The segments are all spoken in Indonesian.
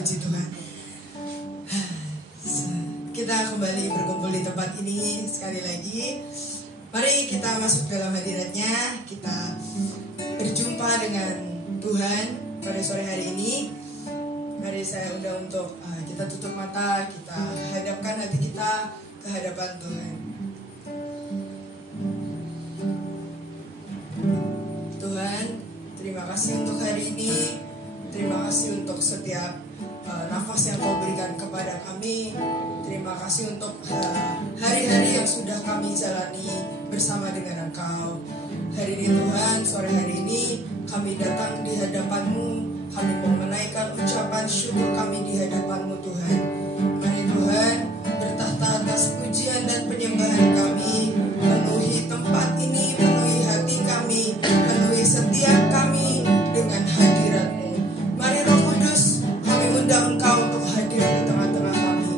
puji Tuhan. Kita kembali berkumpul di tempat ini sekali lagi. Mari kita masuk dalam hadiratnya. Kita berjumpa dengan Tuhan pada sore hari ini. Mari saya undang untuk kita tutup mata, kita hadapkan hati kita ke hadapan Tuhan. Tuhan, terima kasih untuk hari ini. Terima kasih untuk setiap nafas yang Kau berikan kepada kami. Terima kasih untuk hari-hari yang sudah kami jalani bersama dengan Engkau. Hari ini Tuhan, sore hari ini kami datang di hadapan-Mu. Kami mau menaikkan ucapan syukur kami di hadapan-Mu Tuhan. Mari Tuhan, bertahta atas pujian dan penyembahan kami. Penuhi tempat ini, penuhi hati kami, penuhi setiap kami dengan hadirat-Mu. Mari Roh Kudus, kami undang Engkau untuk hadir di tengah-tengah kami.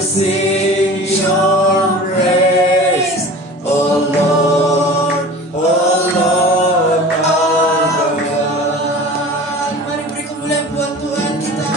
sing your praise, oh Lord, our God. Mari beri kemuliaan buat Tuhan kita.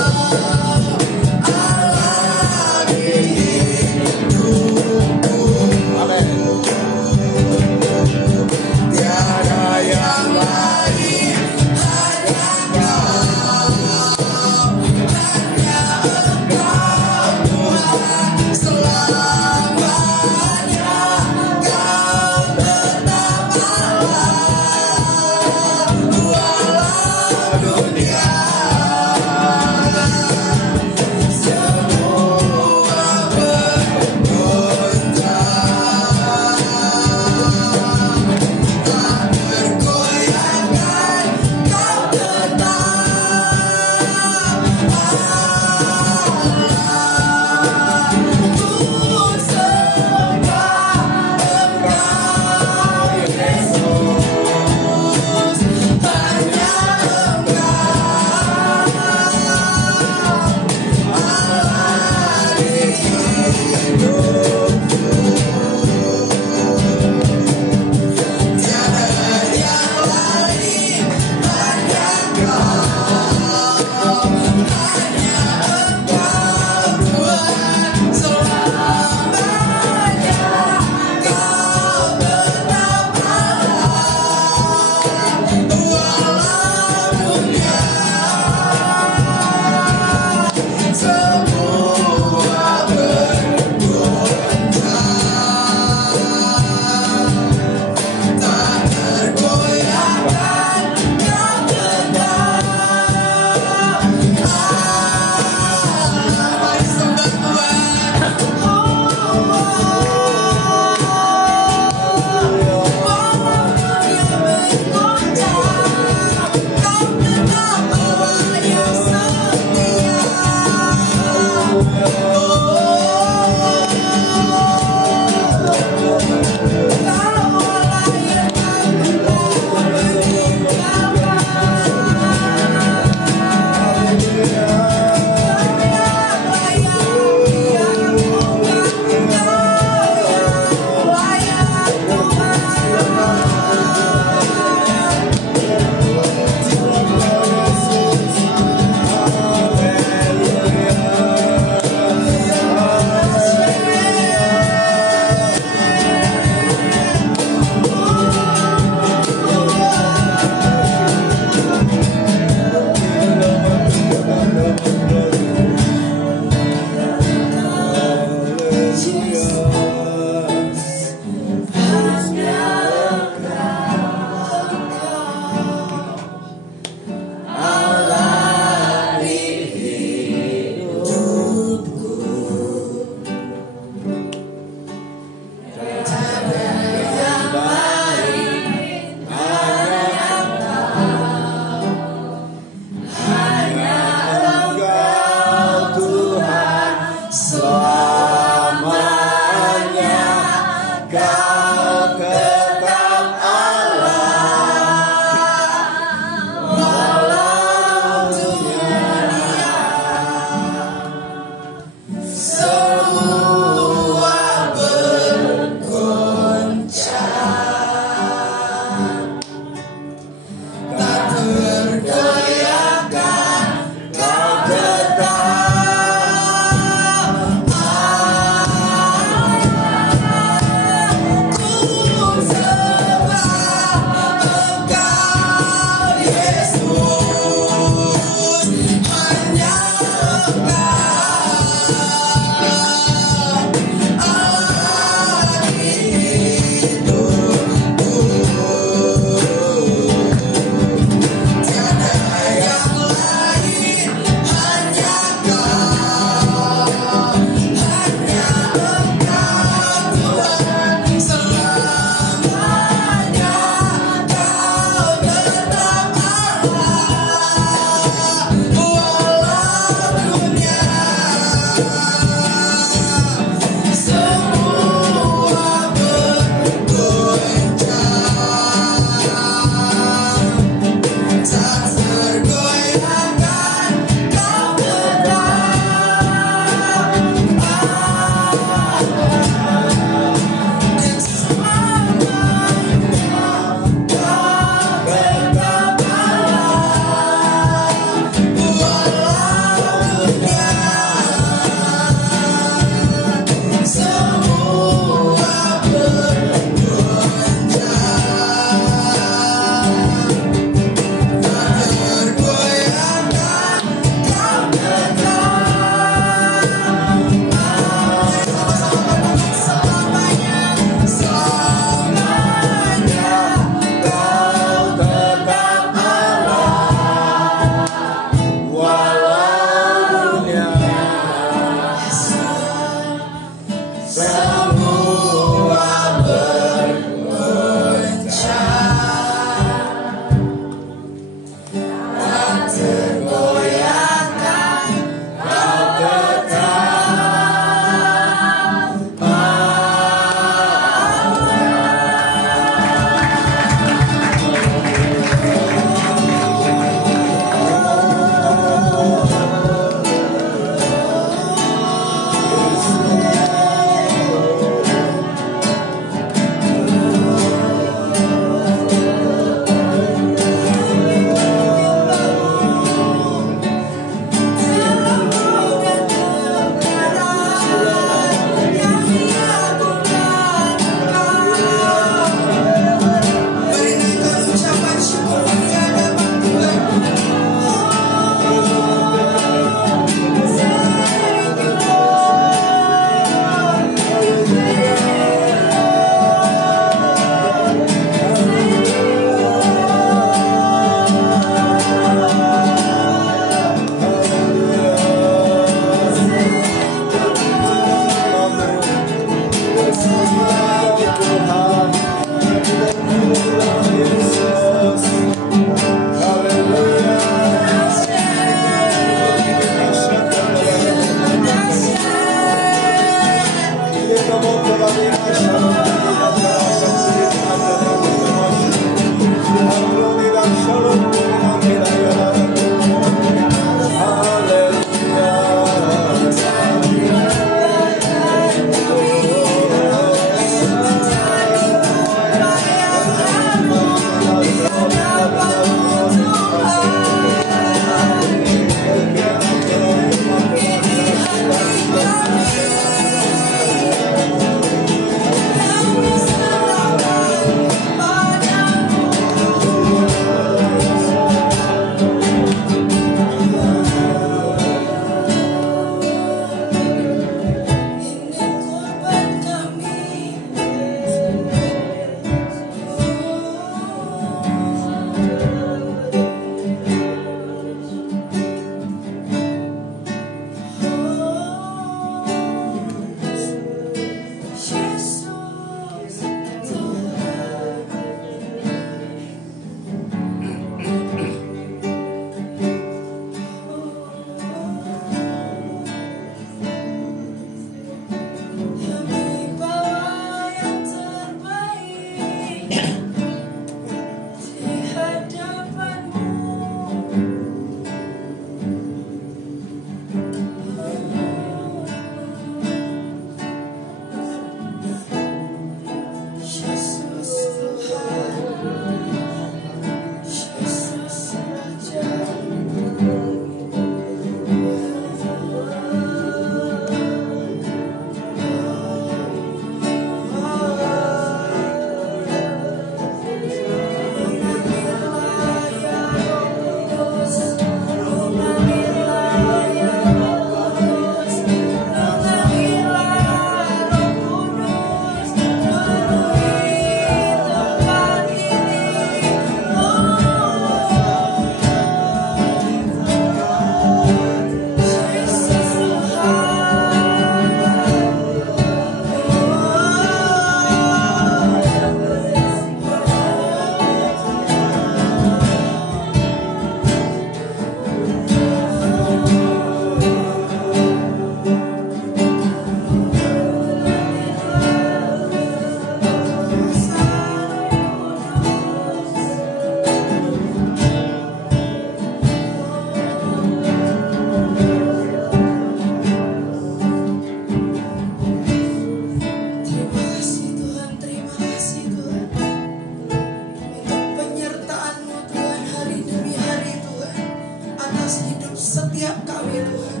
setiap kami Tuhan.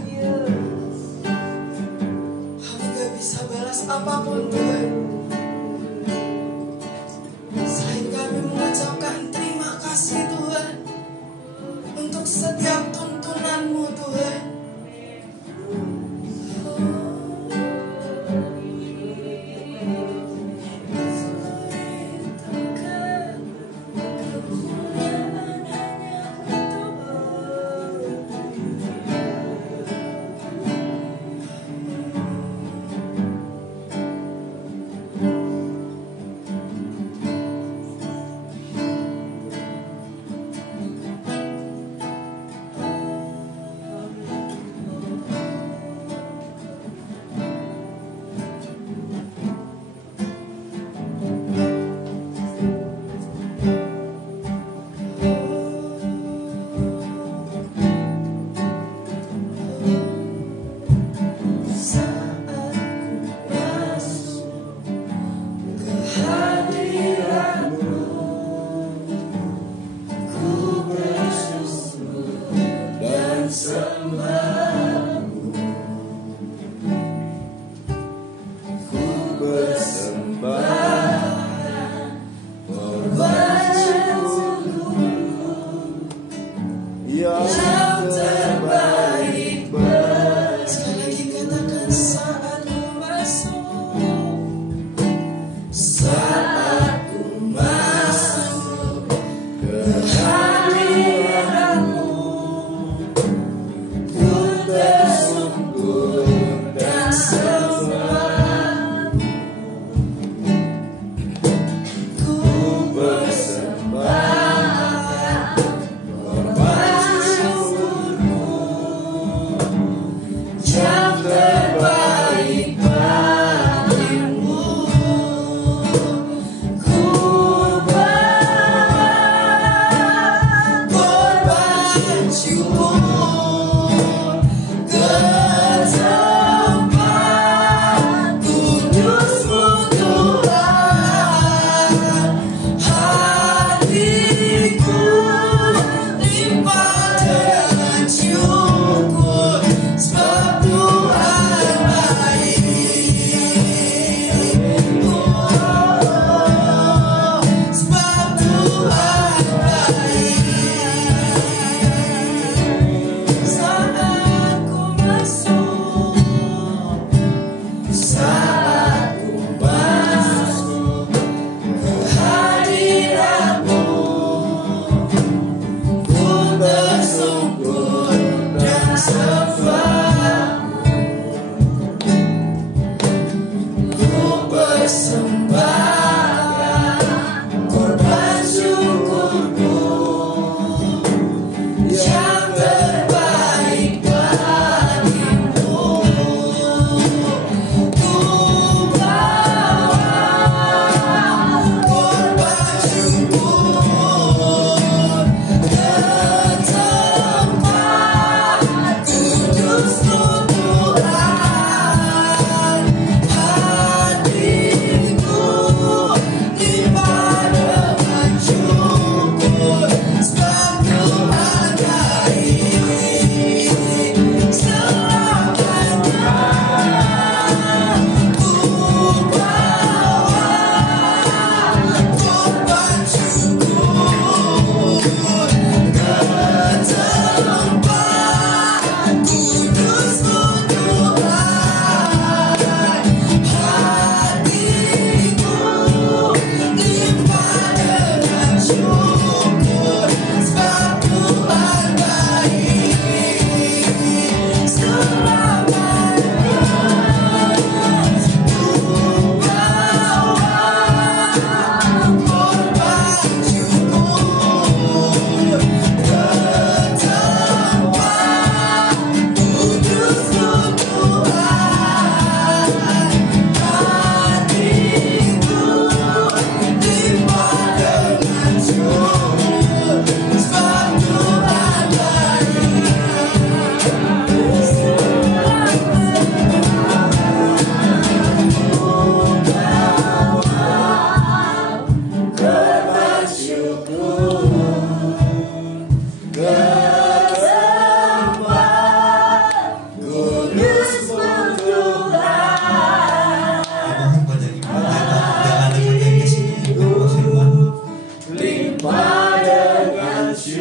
Kami gak bisa balas apapun Tuhan, selain kami mengucapkan terima kasih Tuhan untuk setiap tuntunan-Mu Tuhan.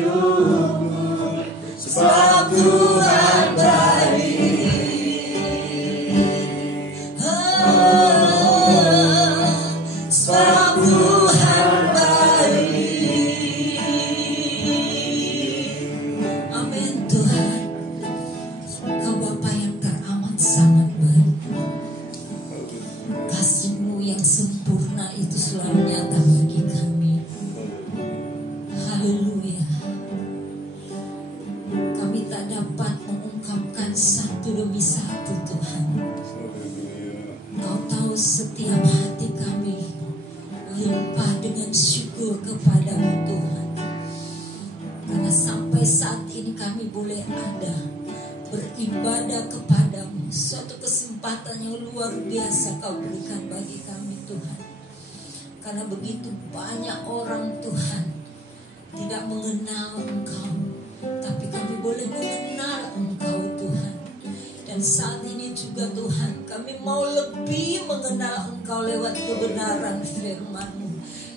bersyukur sebab Tuhan baik. Sebab Tuhan baik. Amin Tuhan. Kau Bapa yang teramat sangat baik. Kasih-Mu yang sempurna itu selalu nyata bagi kami. Haleluya. Kami tak dapat mengungkapkan satu demi satu Tuhan. Kau tahu setiap hati kami limpah dengan syukur kepada-Mu Tuhan. Karena sampai saat ini kami boleh ada beribadah kepada-Mu. Suatu kesempatan yang luar biasa Kau berikan bagi kami Tuhan. Karena begitu banyak orang Tuhan tidak mengenal Engkau, tapi kami boleh mengenal Engkau Tuhan. Dan saat ini juga Tuhan, kami mau lebih mengenal Engkau lewat kebenaran firman-Mu.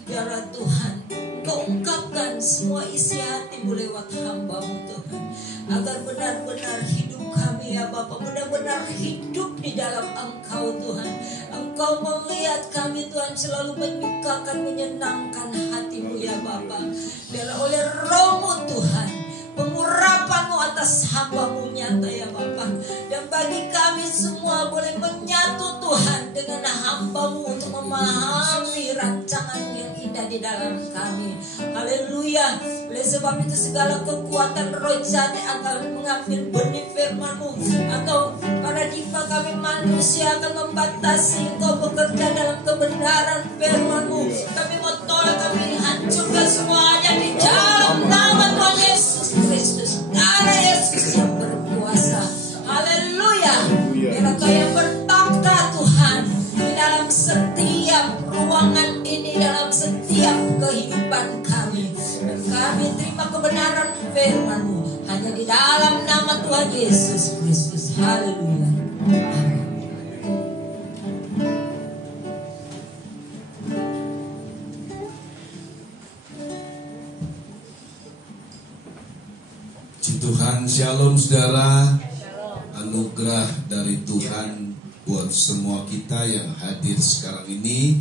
Biarlah Tuhan, Kau ungkapkan semua isi hati-Mu lewat hamba-Mu Tuhan. Agar benar-benar hidup kami ya Bapa, benar-benar hidup di dalam Engkau Tuhan. Engkau melihat kami Tuhan selalu menyukakan, menyenangkan hati-Mu ya Bapa. Biarlah oleh Roh-Mu Tuhan, pengurapan-Mu atas hamba-Mu nyata ya Bapa. Dan bagi kami semua boleh menyatu Tuhan dengan hamba-Mu untuk memahami rancangan yang indah di dalam kami. Haleluya. Oleh sebab itu segala kekuatan roh jahat yang akan mengambil benih firman-Mu, atau paradigma kami manusia akan membatasi Engkau bekerja dalam kebenaran firman-Mu, kami mau tolak, kami hancurkan semuanya di dalam nama Tuhan Yesus Kristus. Karena Yesus yang berkuasa. Haleluya. Biar Kau yang bertakhta Tuhan di dalam setiap ruangan ini, dalam setiap kehidupan kami. Dan kami terima kebenaran firman-Mu hanya di dalam nama Tuhan Yesus Kristus. Haleluya. Amin. Tuhan, shalom saudara. Anugerah dari Tuhan buat semua kita yang hadir sekarang ini,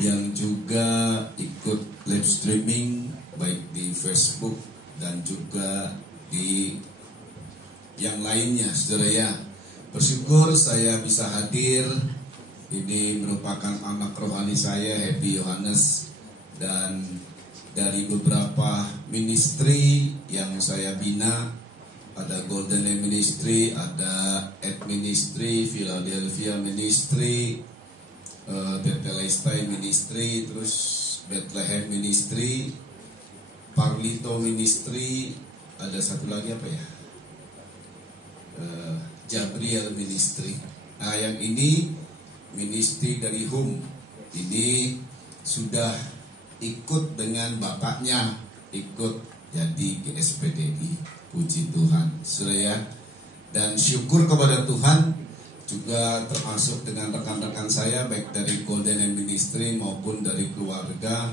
yang juga ikut live streaming baik di Facebook dan juga di yang lainnya saudara ya. Bersyukur saya bisa hadir. Ini merupakan anak rohani saya, Happy Yohanes, dan dari beberapa ministry yang saya bina, ada Golden Land Ministry, ada Ed Ministry, Philadelphia Ministry, Tetelestai Ministry, terus Bethlehem Ministry, Parlito Ministry, ada satu lagi apa ya? Jabriel Ministry. Nah, yang ini ministry dari HUM. Ini sudah ikut dengan bapaknya, ikut jadi GSPDI. Puji Tuhan, saudara ya. Dan syukur kepada Tuhan juga termasuk dengan rekan-rekan saya baik dari Golden Land Ministry maupun dari keluarga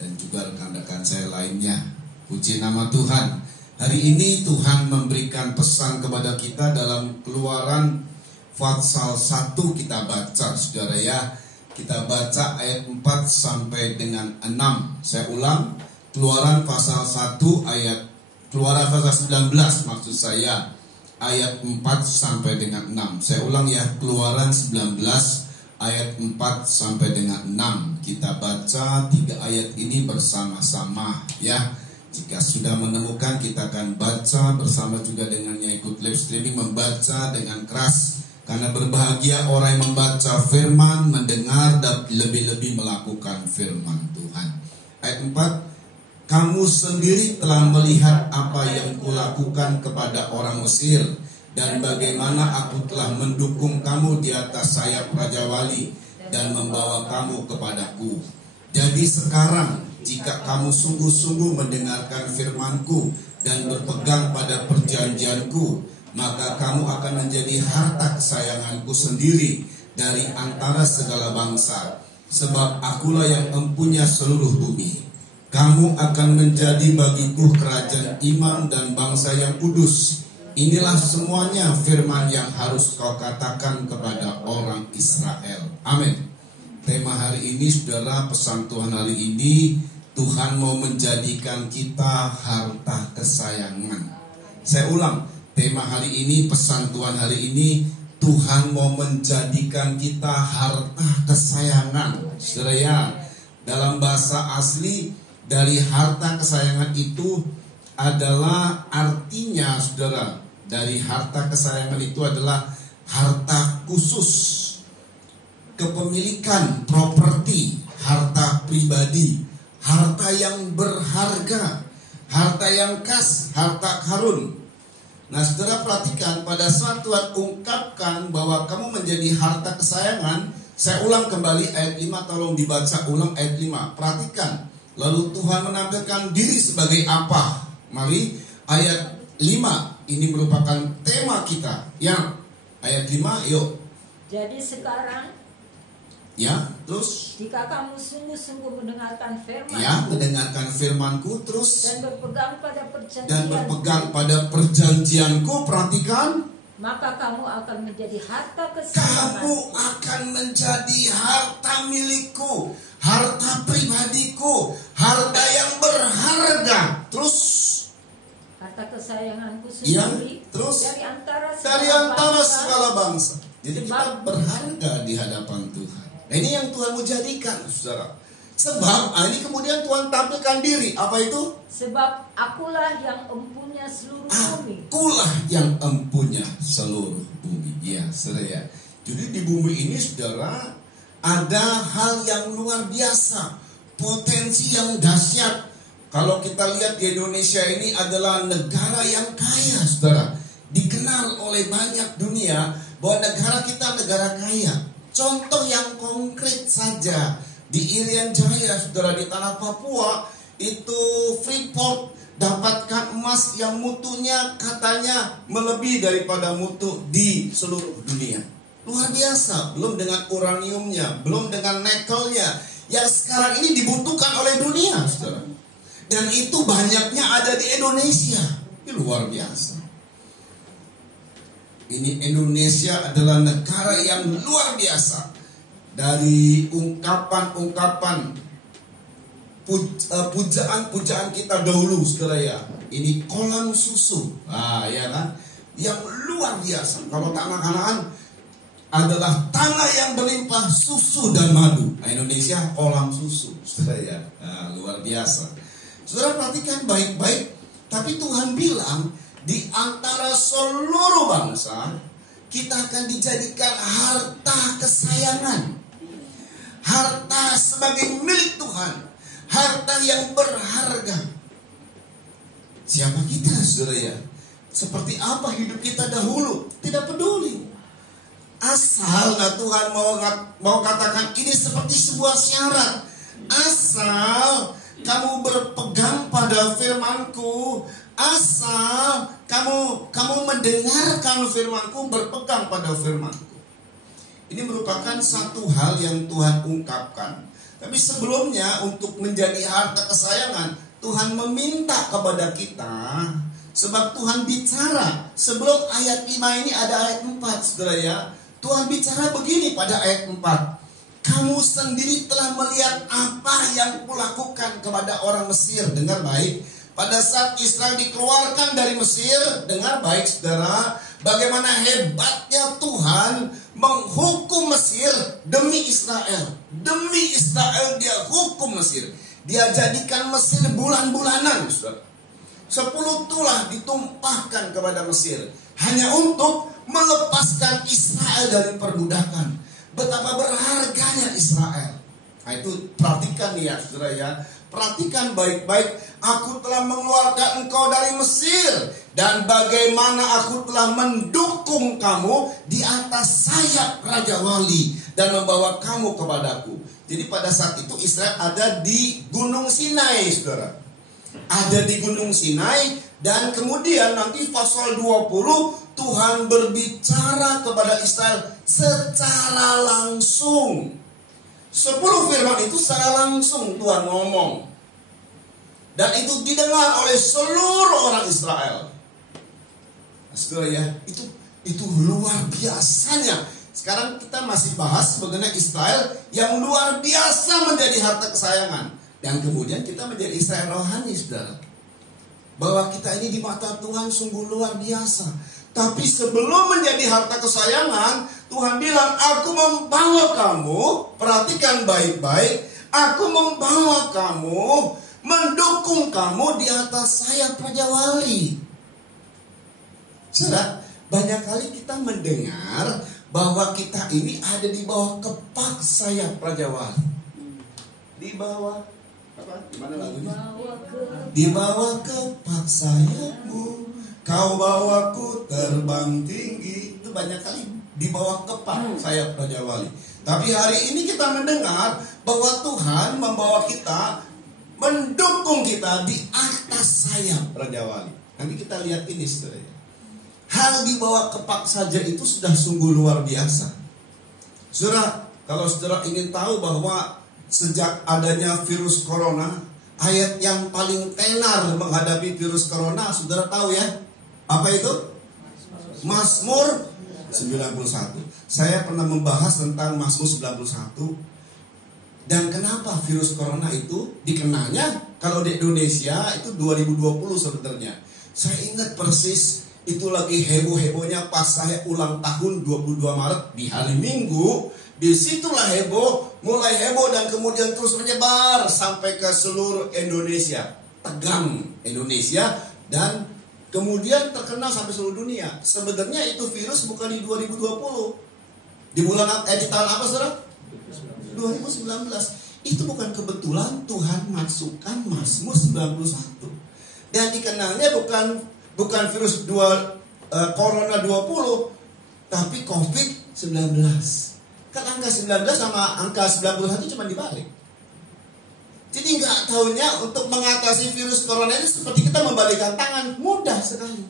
dan juga rekan-rekan saya lainnya. Puji nama Tuhan. Hari ini Tuhan memberikan pesan kepada kita dalam Keluaran Pasal 1 kita baca saudara ya. Kita baca ayat 4 sampai dengan 6. Saya ulang, Keluaran pasal 1 ayat Keluaran pasal 19 maksud saya, ayat 4 sampai dengan 6. Saya ulang ya, Keluaran 19 ayat 4 sampai dengan 6. Kita baca 3 ayat ini bersama-sama ya. Jika sudah menemukan, kita akan baca bersama juga dengan yang ikut live streaming, membaca dengan keras. Karena berbahagia orang yang membaca firman, mendengar dan lebih-lebih melakukan firman Tuhan. Ayat 4, kamu sendiri telah melihat apa yang kulakukan kepada orang Mesir, dan bagaimana aku telah mendukung kamu di atas sayap Raja Wali dan membawa kamu kepadaku. Jadi sekarang, jika kamu sungguh-sungguh mendengarkan firmanku dan berpegang pada perjanjianku, maka kamu akan menjadi harta kesayanganku sendiri dari antara segala bangsa, sebab akulah yang mempunyai seluruh bumi. Kamu akan menjadi bagiku kerajaan iman dan bangsa yang kudus. Inilah semuanya firman yang harus kau katakan kepada orang Israel. Amin. Tema hari ini, saudara, pesan Tuhan hari ini, Tuhan mau menjadikan kita harta kesayangan. Saya ulang, tema hari ini, pesan Tuhan hari ini, Tuhan mau menjadikan kita harta kesayangan. Saudara ya, dalam bahasa asli dari harta kesayangan itu adalah artinya, saudara, dari harta kesayangan itu adalah harta khusus, kepemilikan, properti, harta pribadi, harta yang berharga, harta yang khas, harta karun. Nah, saudara perhatikan, pada saat Tuhan ungkapkan bahwa kamu menjadi harta kesayangan, saya ulang kembali ayat 5, tolong dibaca ulang ayat 5. Perhatikan, lalu Tuhan menampilkan diri sebagai apa? Mari, ayat 5, ini merupakan tema kita. Yang ayat 5, yuk. Jadi sekarang, ya, terus, jika kamu sungguh-sungguh mendengarkan firman-Ku, ya, mendengarkan firman-Ku, terus, dan berpegang pada perjanjian-Ku, perhatikan, maka kamu akan menjadi harta kesayangan. Kamu akan menjadi harta milikku, harta pribadiku, harta yang berharga. Terus, harta kesayanganku ya, sendiri, terus, dari antara segala bangsa. Jadi kita berharga di hadapan Tuhan. Nah, ini yang Tuhan mau jadikan, saudara. Sebab ini kemudian Tuhan tampilkan diri. Apa itu? Sebab akulah yang empunya seluruh bumi. Akulah yang empunya seluruh bumi. Ya, saudara ya. Jadi di bumi ini, saudara, ada hal yang luar biasa, potensi yang dahsyat. Kalau kita lihat di Indonesia ini adalah negara yang kaya, saudara. Dikenal oleh banyak dunia bahwa negara kita negara kaya. Contoh yang konkret saja, di Irian Jaya, saudara, di tanah Papua, itu Freeport dapatkan emas yang mutunya katanya melebihi daripada mutu di seluruh dunia. Luar biasa, belum dengan uraniumnya, belum dengan nikelnya, yang sekarang ini dibutuhkan oleh dunia, saudara. Dan itu banyaknya ada di Indonesia. Ini luar biasa. Ini Indonesia adalah negara yang luar biasa. Dari ungkapan-ungkapan pujaan-pujaan kita dahulu, saudara ya. Ini kolam susu, ya kan, yang luar biasa. Kalau tanah-tanahan adalah tanah yang berlimpah susu dan madu. Nah, Indonesia kolam susu, saudara ya. Luar biasa. Saudara perhatikan baik-baik. Tapi Tuhan bilang, di antara seluruh bangsa kita akan dijadikan harta kesayangan. Harta sebagai milik Tuhan, harta yang berharga. Siapa kita, saudara ya? Seperti apa hidup kita dahulu, tidak peduli. Asal Tuhan mau katakan ini seperti sebuah syarat. Asal kamu berpegang pada firman-Ku, asal kamu mendengarkan firman-Ku, berpegang pada firman-Ku. Ini merupakan satu hal yang Tuhan ungkapkan. Tapi sebelumnya, untuk menjadi harta kesayangan, Tuhan meminta kepada kita. Sebab Tuhan bicara, sebelum ayat 5 ini ada ayat 4, saudara ya. Tuhan bicara begini pada ayat 4. Kamu sendiri telah melihat apa yang kulakukan kepada orang Mesir. Dengar baik. Pada saat Israel dikeluarkan dari Mesir, dengar baik, saudara, bagaimana hebatnya Tuhan menghukum Mesir demi Israel. Demi Israel dia hukum Mesir. Dia jadikan Mesir bulan-bulanan, saudara. 10 tulah ditumpahkan kepada Mesir hanya untuk melepaskan Israel dari perbudakan. Betapa berharganya Israel. Nah, itu perhatikan ya, saudara ya. Perhatikan baik-baik. Aku telah mengeluarkan engkau dari Mesir, dan bagaimana aku telah mendukung kamu di atas sayap Raja Wali dan membawa kamu kepadaku. Jadi pada saat itu Israel ada di Gunung Sinai, saudara. Ada di Gunung Sinai, dan kemudian nanti pasal 20 Tuhan berbicara kepada Israel secara langsung. 10 firman itu secara langsung Tuhan ngomong. Dan itu didengar oleh seluruh orang Israel. Nah, saudara ya, itu luar biasanya. Sekarang kita masih bahas mengenai Israel yang luar biasa menjadi harta kesayangan. Dan kemudian kita menjadi Israel rohani, saudara. Bahwa kita ini di mata Tuhan sungguh luar biasa. Tapi sebelum menjadi harta kesayangan, Tuhan bilang, aku membawa kamu, perhatikan baik-baik, aku membawa kamu, mendukung kamu di atas sayap Raja Wali. Saudara, banyak kali kita mendengar bahwa kita ini ada di bawah kepak sayap Raja Wali. Di bawah apa? Gimana lagunya? Di bawah kepak sayapmu, kau bawaku terbang tinggi. Itu banyak kali di bawah kepak sayap Raja Wali. Tapi hari ini kita mendengar bahwa Tuhan membawa kita, mendukung kita di atas sayap Raja Wali. Nanti kita lihat ini, saudara. Hal di bawah kepak saja itu sudah sungguh luar biasa. Saudara, kalau saudara ingin tahu bahwa sejak adanya virus corona, ayat yang paling tenar menghadapi virus corona, saudara tahu ya? Apa itu? Mazmur 91. Saya pernah membahas tentang Mazmur 91. Dan kenapa virus corona itu dikenalnya? Kalau di Indonesia itu 2020 sebenarnya. Saya ingat persis itu lagi heboh-hebohnya pas saya ulang tahun 22 Maret di hari Minggu. Disitulah heboh, mulai heboh dan kemudian terus menyebar sampai ke seluruh Indonesia. Tegang Indonesia dan kemudian terkenal sampai seluruh dunia. Sebenarnya itu virus bukan di 2020. Di tahun apa, saudara? 2019. Itu bukan kebetulan Tuhan masukkan Mazmur 91. Dan dikenalnya bukan virus Corona 20, tapi COVID-19. Kan angka 19 sama angka 91 cuma dibalik. Jadi nggak tahunya untuk mengatasi virus corona ini seperti kita membalikkan tangan, mudah sekali.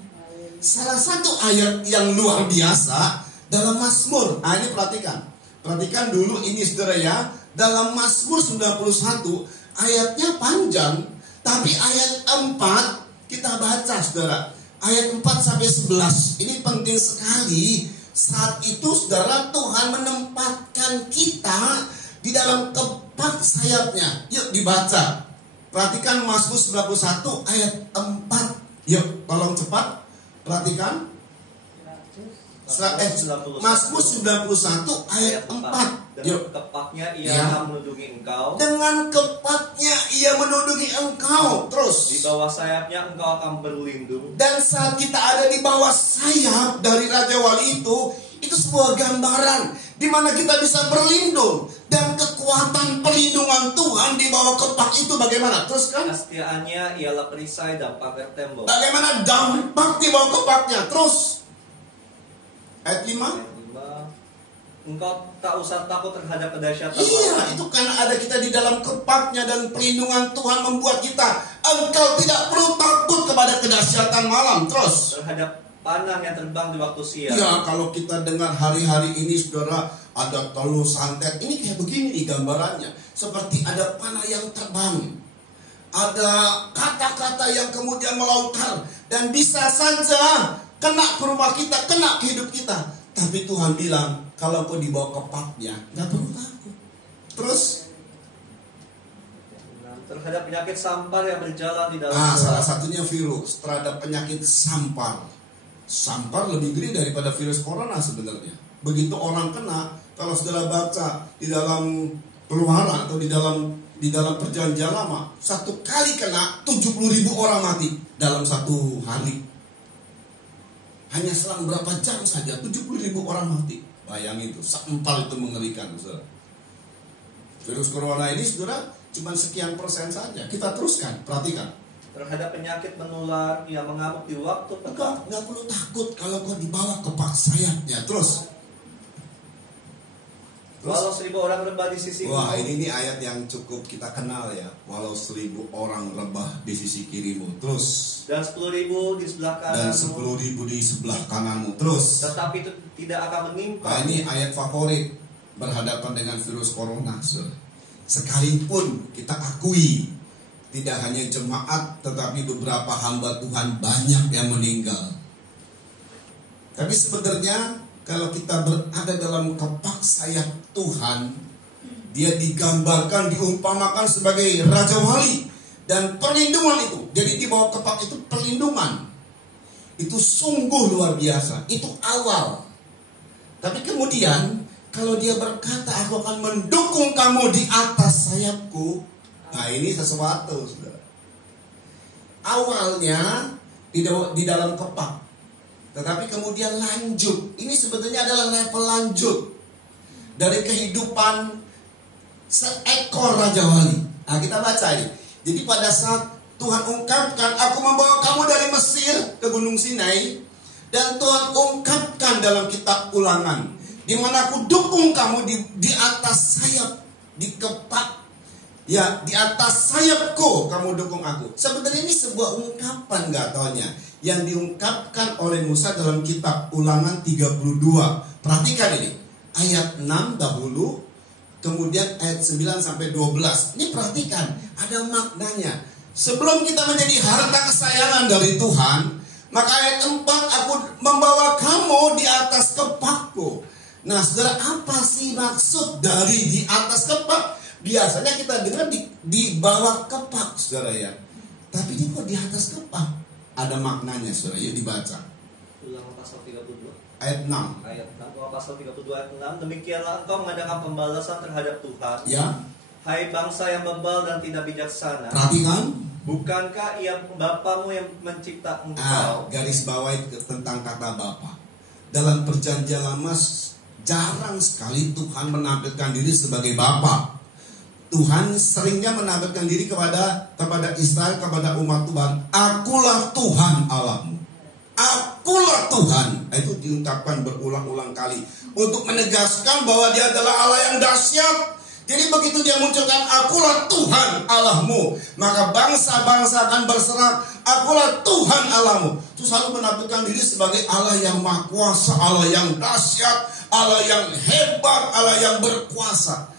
Salah satu ayat yang luar biasa dalam Mazmur. Nah, ini perhatikan dulu ini, saudara ya. Dalam Mazmur 91 ayatnya panjang, tapi ayat 4 kita baca, saudara. Ayat 4 sampai 11 ini penting sekali. Saat itu, saudara, Tuhan menempatkan kita di dalam kepak sayapnya. Yuk dibaca. Perhatikan Mazmur 91 ayat 4. Yuk tolong cepat. Perhatikan. Mazmur 91 ayat 4. Dengan kepaknya ia akan menundungi engkau. Dengan kepaknya ia menundungi engkau. Terus. Di bawah sayapnya engkau akan berlindung. Dan saat kita ada di bawah sayap dari Raja Wali itu sebuah gambaran di mana kita bisa berlindung. Dan kekuatan perlindungan Tuhan di bawah kepak itu bagaimana? Terus kan? Kesetiaannya ialah perisai dan pagar tembok. Bagaimana dampak di bawah kepaknya? Terus. Ayat 5. Engkau tak usah takut terhadap kedahsyatan. Iya, itu karena ada kita di dalam kepaknya dan perlindungan Tuhan membuat kita. Engkau tidak perlu takut kepada kedahsyatan malam. Terus. Terhadap panah yang terbang di waktu siang. Ya, kalau kita dengar hari-hari ini, saudara, ada telur santet. Ini kayak begini gambarannya. Seperti ada panah yang terbang. Ada kata-kata yang kemudian melontar. Dan bisa saja kena ke rumah kita, kena ke hidup kita. Tapi Tuhan bilang, kalau kau dibawa kepaknya, gak perlu takut. Terus? Terhadap penyakit sampar yang berjalan di dalam salah satunya virus. Terhadap penyakit sampar. Sampar lebih gede daripada virus corona sebenarnya. Begitu orang kena, kalau saudara baca di dalam Keluaran atau di dalam perjanjian lama, satu kali kena 70.000 orang mati dalam satu hari. Hanya selang berapa jam saja 70.000 orang mati. Bayangin itu, sempal itu mengerikan, saudara. Virus corona ini, saudara, cuma sekian persen saja. Kita teruskan, perhatikan. Terhadap penyakit menular yang mengamuk di waktu petang. Enggak perlu takut kalau kau dibawa kepak sayapnya. Terus. Walau 1.000 orang rebah di sisi Wah, ini ayat yang cukup kita kenal ya. Walau 1.000 orang rebah di sisi kirimu. Terus. Dan 10.000 di sebelah kananmu. Dan 10.000 di sebelah kananmu. Terus. Tetapi itu tidak akan menimpa. Nah, ini ayat favorit berhadapan dengan virus corona. Sekalipun kita akui Tidak hanya jemaat, tetapi beberapa hamba Tuhan banyak yang meninggal. Tapi sebenarnya kalau kita berada dalam kepak sayap Tuhan, dia digambarkan, diumpamakan sebagai Raja Wali dan perlindungan itu. Jadi di bawah kepak itu perlindungan. Itu sungguh luar biasa. Itu awal. Tapi kemudian kalau dia berkata, aku akan mendukung kamu di atas sayapku. Nah ini sesuatu, saudara. Awalnya di dalam kepak. Tetapi kemudian lanjut. Ini sebetulnya adalah level lanjut dari kehidupan seekor Raja Wali. Nah kita baca ini. Jadi pada saat Tuhan ungkapkan, aku membawa kamu dari Mesir ke Gunung Sinai. Dan Tuhan ungkapkan dalam kitab Ulangan, di mana aku dukung kamu di atas sayap, di kepak, ya di atas sayapku kamu dukung aku. Sebenarnya ini sebuah ungkapan gak taunya yang diungkapkan oleh Musa dalam kitab Ulangan 32. Perhatikan ini, ayat 6 dahulu, kemudian ayat 9 sampai 12. Ini perhatikan, ada maknanya. Sebelum kita menjadi harta kesayangan dari Tuhan, maka ayat 4, aku membawa kamu di atas kepakku. Nah saudara, apa sih maksud dari di atas kepak? Biasanya kita dengar di bawah kepak, saudara ya. Tapi ini kok di atas kepak? Ada maknanya, saudara. Yuk dibaca. Ulangan pasal 32. Ayat 6. Ayat 6, pasal 32 ayat 6. Demikianlah engkau mengadakan pembalasan terhadap Tuhan. Ya. Hai bangsa yang bebal dan tidak bijaksana. Perhatikan. Bukankah ia Bapamu yang mencipta engkau? Garis bawahi tentang kata Bapa. Dalam perjanjian lama jarang sekali Tuhan menampilkan diri sebagai Bapa. Tuhan seringnya menampilkan diri kepada Israel, kepada umat Tuhan. Akulah Tuhan Allahmu. Akulah Tuhan. Itu diungkapkan berulang-ulang kali untuk menegaskan bahwa dia adalah Allah yang dahsyat. Jadi begitu dia munculkan, akulah Tuhan Allahmu, maka bangsa-bangsa akan berserak, akulah Tuhan Allahmu. Itu selalu menampilkan diri sebagai Allah yang maha kuasa, Allah yang dahsyat, Allah yang hebat, Allah yang berkuasa.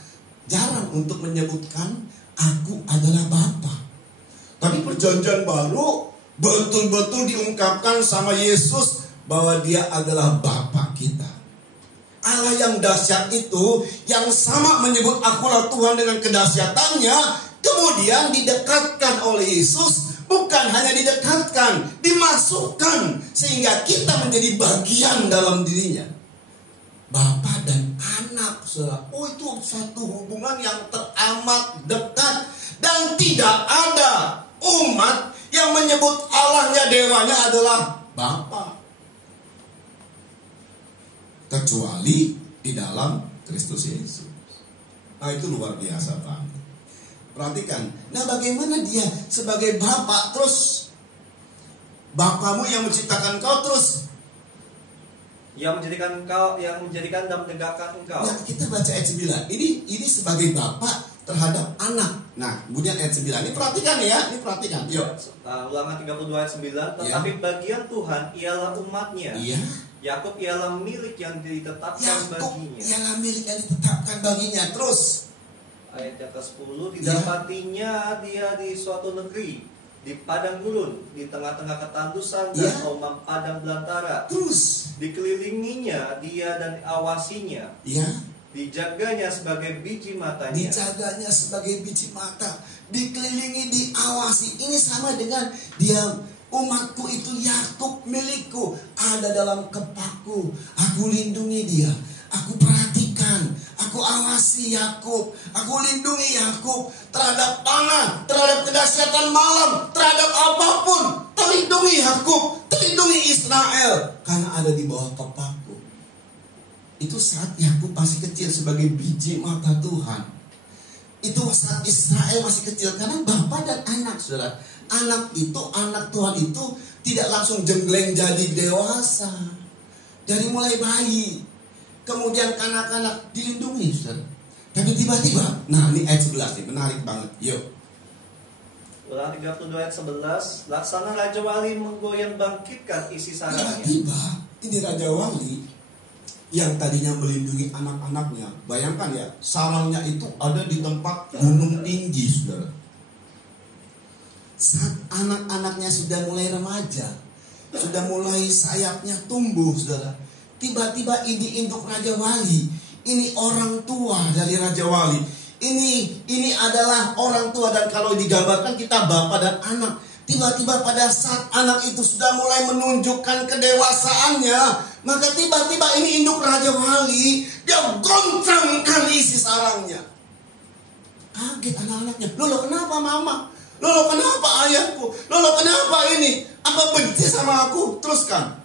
Jarang untuk menyebutkan aku adalah Bapa. Tapi perjanjian baru betul-betul diungkapkan sama Yesus bahwa dia adalah Bapa kita. Allah yang dahsyat itu, yang sama menyebut akulah Tuhan dengan kedahsyatannya, kemudian didekatkan oleh Yesus. Bukan hanya didekatkan, dimasukkan, sehingga kita menjadi bagian dalam dirinya. Bapa dan anak, saudara. Oh, itu satu hubungan yang teramat dekat. Dan tidak ada umat yang menyebut Allahnya, dewanya adalah Bapa, kecuali di dalam Kristus Yesus. Nah itu luar biasa banget. Perhatikan. Nah bagaimana dia sebagai Bapa, terus Bapamu yang menciptakan kau, terus yang menjadikan engkau, yang menjadikan dan menegakkan engkau. Nah kita baca ayat 9. Ini sebagai Bapa terhadap anak. Nah kemudian ayat 9 ini perhatikan ya. Ini perhatikan. Yuk. Ulangan 32 ayat 9. Tetapi bagian Tuhan ialah umatnya. Iya. Yakub ialah milik yang ditetapkan baginya. Ialah milik yang ditetapkan baginya. Terus ayat yang ke-10, didapatinya dia di suatu negeri, di padang gurun, di tengah-tengah ketandusan dan kaum padang belantara. Terus dikelilinginya dia dan awasinya. Ya. Dijaganya sebagai biji matanya. Dijaganya sebagai biji mata. Dikelilingi, diawasi. Ini sama dengan dia. Umatku itu Yakub milikku, ada dalam kepakku. Aku lindungi dia, aku perhatikan, aku awasi Yakub, aku lindungi Yakub terhadap pangan, terhadap kedahsyatan malam, terhadap apapun. Terlindungi Yakub, terlindungi Israel, karena ada di bawah kepakku. Itu saat Yakub masih kecil sebagai biji mata Tuhan. Itu saat Israel masih kecil, karena Bapa dan anak, saudara. Anak Tuhan itu tidak langsung jenggleng jadi dewasa. Dari mulai bayi, kemudian kanak-kanak dilindungi, saudara. Tapi tiba-tiba, nah ini ayat 11 nih, menarik banget. Yuk. Ulangan 32 ayat 11. Laksana Raja Wali menggoyang bangkitkan isi sarangnya. Tiba-tiba, ini Raja Wali yang tadinya melindungi anak-anaknya. Bayangkan ya, sarangnya itu ada di tempat gunung tinggi, saudara. saat anak-anaknya sudah mulai remaja, sudah mulai sayapnya tumbuh, saudara, tiba-tiba ini induk Raja Wali, ini orang tua dari Raja Wali, ini adalah orang tua, dan kalau digambarkan kita bapak dan anak. Tiba-tiba pada saat anak itu sudah mulai menunjukkan kedewasaannya, maka tiba-tiba ini induk Raja Wali, dia goncangkan isi sarangnya. Kaget anak-anaknya, Lolo kenapa mama? Lolo kenapa ayahku? Lolo kenapa ini? Apa benci sama aku? Teruskan.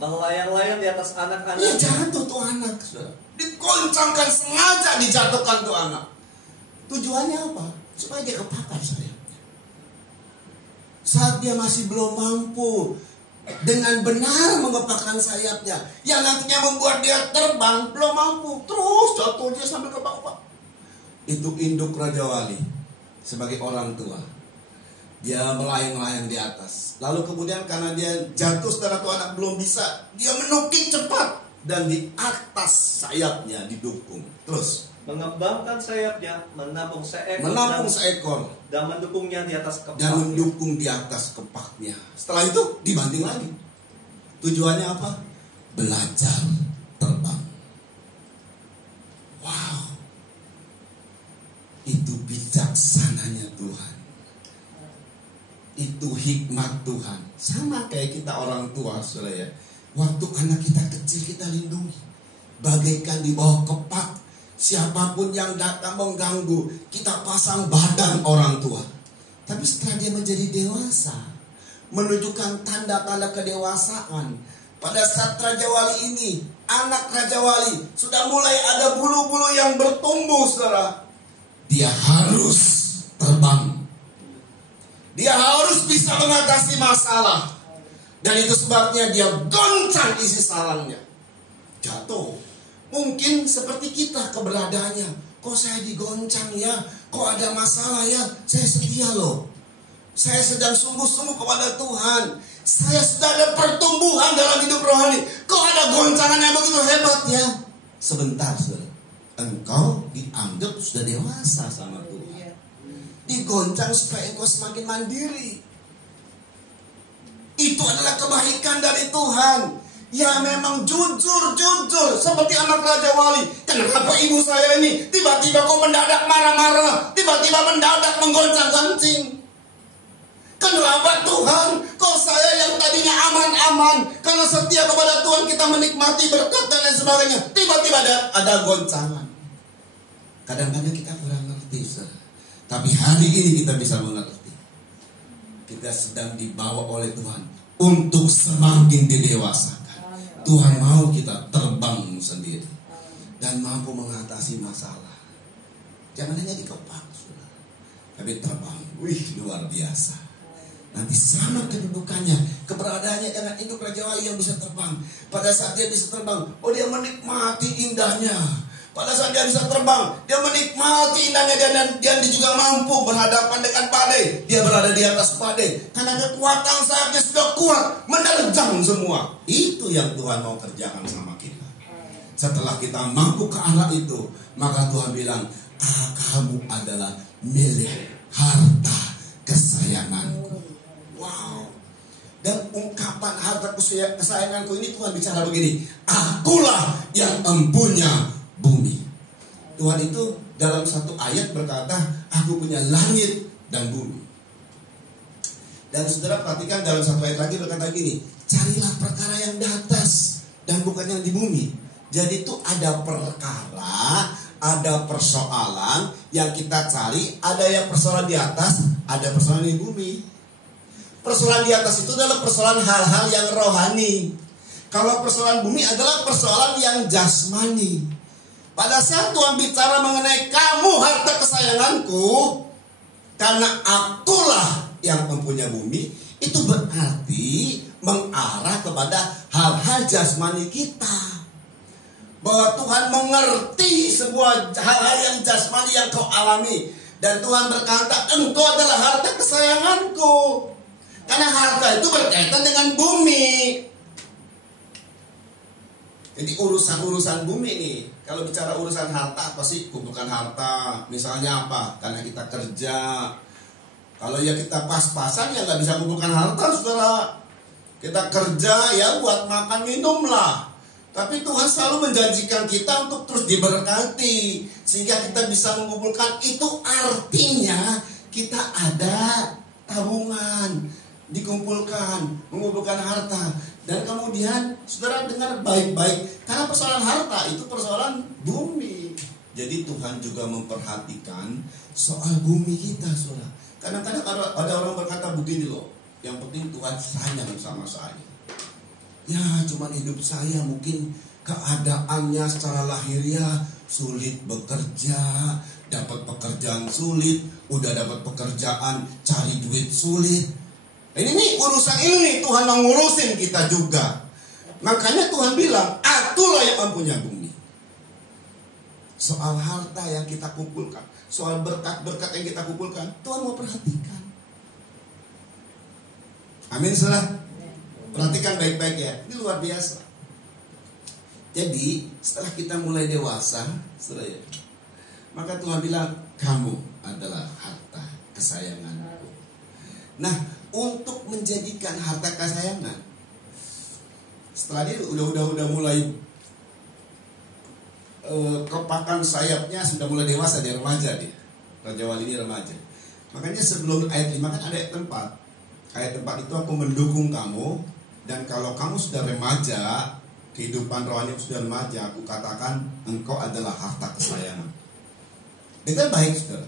Melayang-layang di atas anak-anak. Dia jatuh tuh anak, saudara. Digoncangkan, sengaja dijatuhkan tuh anak. Tujuannya apa? Supaya dia kepakar sayapnya. Saat dia masih belum mampu dengan benar mengepakkan sayapnya, yang nantinya membuat dia terbang, belum mampu, terus jatuh dia sambil kepak-kepak. Itu induk Raja Wali sebagai orang tua. Dia melayang-layang di atas. Lalu kemudian karena dia jatuh, setelah tuh anak belum bisa, dia menukik cepat dan di atas sayapnya didukung. Terus mengembangkan sayapnya, menampung seekor dan mendukungnya di atas kepaknya. Dan mendukung di atas kepaknya. Setelah itu dibanting lagi. Tujuannya apa? Belajar terbang. Wow. Itu bijaksananya Tuhan. Itu hikmat Tuhan. Sama kayak kita orang tua, saudara ya. Waktu anak kita kecil kita lindungi, bagaikan di bawah kepak. Siapapun yang datang mengganggu, kita pasang badan orang tua. Tapi setelah dia menjadi dewasa, menunjukkan tanda-tanda kedewasaan, pada saat Raja Wali ini, anak Raja Wali sudah mulai ada bulu-bulu yang bertumbuh, saudara. Dia harus terbang. Dia harus bisa mengatasi masalah. Dan itu sebabnya dia goncang isi sarangnya. Jatuh. Mungkin seperti kita keberadaannya. Kok saya digoncang ya? Kok ada masalah ya? Saya setia loh. Saya sedang sungguh-sungguh kepada Tuhan. Saya sudah ada pertumbuhan dalam hidup rohani. Kok ada goncangan yang begitu hebat ya? Sebentar, saudara. Engkau dianggap sudah dewasa sama Tuhan. Digoncang supaya engkau semakin mandiri. Itu adalah kebaikan dari Tuhan. Ya memang jujur seperti anak Raja Wali. Kenapa ibu saya ini tiba-tiba kok mendadak marah-marah, tiba-tiba mendadak menggoncang-gancing? Kenapa Tuhan? Kok saya yang tadinya aman-aman karena setia kepada Tuhan, kita menikmati berkat dan lain sebagainya, tiba-tiba ada goncangan. Kadang-kadang kita kurang ngerti, saudara. Tapi hari ini kita bisa mengerti. Kita sedang dibawa oleh Tuhan untuk semakin didewasakan. Tuhan mau kita terbang sendiri dan mampu mengatasi masalah. Jangan hanya dikepak, saudara, tapi terbang. Wih, luar biasa. Nanti sama kedudukannya, keberadaannya dengan induk Raja Wali yang bisa terbang. Pada saat dia bisa terbang, oh dia menikmati indahnya. Pada saat dia bisa terbang, dia menikmati indahnya, dan dia juga mampu berhadapan dengan badai. Dia berada di atas badai karena kekuatan sayapnya sudah kuat, menerjang semua. Itu yang Tuhan mau kerjakan sama kita. Setelah kita mampu ke arah itu, maka Tuhan bilang, kamu adalah milik harta kesayanganku. Wow. Dan ungkapan harta kesayanganku ini Tuhan bicara begini, akulah yang empunya bumi. Tuhan itu dalam satu ayat berkata, aku punya langit dan bumi. Dan saudara perhatikan dalam satu ayat lagi berkata gini, carilah perkara yang di atas dan bukan yang di bumi. Jadi itu ada perkara, ada persoalan yang kita cari, ada yang persoalan di atas, ada persoalan di bumi. Persoalan di atas itu adalah persoalan hal-hal yang rohani. Kalau persoalan bumi adalah persoalan yang jasmani. Pada saat Tuhan bicara mengenai kamu harta kesayanganku, karena akulah yang mempunyai bumi, itu berarti mengarah kepada hal-hal jasmani kita. Bahwa Tuhan mengerti sebuah hal-hal yang jasmani yang kau alami. Dan Tuhan berkata, engkau adalah harta kesayanganku. Karena harta itu berkaitan dengan bumi. Jadi urusan-urusan bumi nih. Kalau bicara urusan harta, apa sih? Kumpulkan harta. Misalnya apa? Karena kita kerja, Kalau ya kita pas-pasan ya nggak bisa mengumpulkan harta, saudara. Kita kerja ya buat makan minum lah. Tapi Tuhan selalu menjanjikan kita untuk terus diberkati sehingga kita bisa mengumpulkan. Itu artinya kita ada tabungan, dikumpulkan, mengumpulkan harta. Dan kemudian saudara dengar baik-baik, karena persoalan harta itu persoalan bumi. Jadi Tuhan juga memperhatikan soal bumi kita, saudara. Kadang-kadang ada orang berkata begini loh, yang penting Tuhan sayang sama saya. Ya cuman hidup saya mungkin keadaannya secara lahiriah sulit bekerja, dapat pekerjaan sulit, udah dapat pekerjaan cari duit sulit. Ini nih urusan ini nih Tuhan mengurusin kita juga. Makanya Tuhan bilang, akulah yang mempunyai bumi. Soal harta yang kita kumpulkan, soal berkat-berkat yang kita kumpulkan, Tuhan mau perhatikan. Amin, saudara. Perhatikan baik-baik ya. Ini luar biasa. Jadi setelah kita mulai dewasa, saudara ya, maka Tuhan bilang, kamu adalah harta kesayanganku. Nah, untuk menjadikan harta kesayangan, setelah dia udah mulai kepakan sayapnya, sudah mulai dewasa, dia remaja dia. Raja Wali ini remaja. Makanya sebelum ayat 5 kan ada ayat 4. Ayat 4 itu, aku mendukung kamu, dan kalau kamu sudah remaja, kehidupan rohani sudah remaja, aku katakan engkau adalah harta kesayangan. Itu baik, saudara.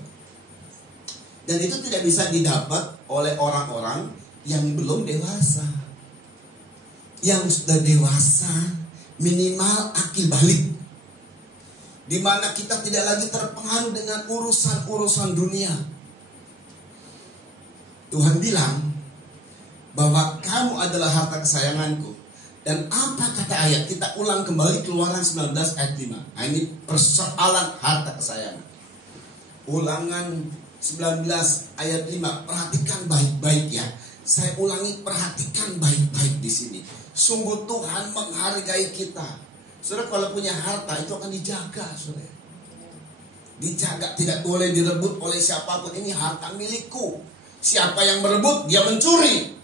Dan itu tidak bisa didapat oleh orang-orang yang belum dewasa. Yang sudah dewasa, minimal akil balik, di mana kita tidak lagi terpengaruh dengan urusan-urusan dunia. Tuhan bilang bahwa kamu adalah harta kesayanganku. Dan apa kata ayat? Kita ulang kembali Keluaran 19 ayat 5. Nah, ini persoalan harta kesayangan. Ulangan 19 ayat 5. Perhatikan baik-baik ya. Saya ulangi, perhatikan baik-baik di sini. Sungguh Tuhan menghargai kita. Saudara, kalau punya harta itu akan dijaga, saudara. Dijaga, tidak boleh direbut oleh siapapun. Ini harta milikku. Siapa yang merebut, dia mencuri.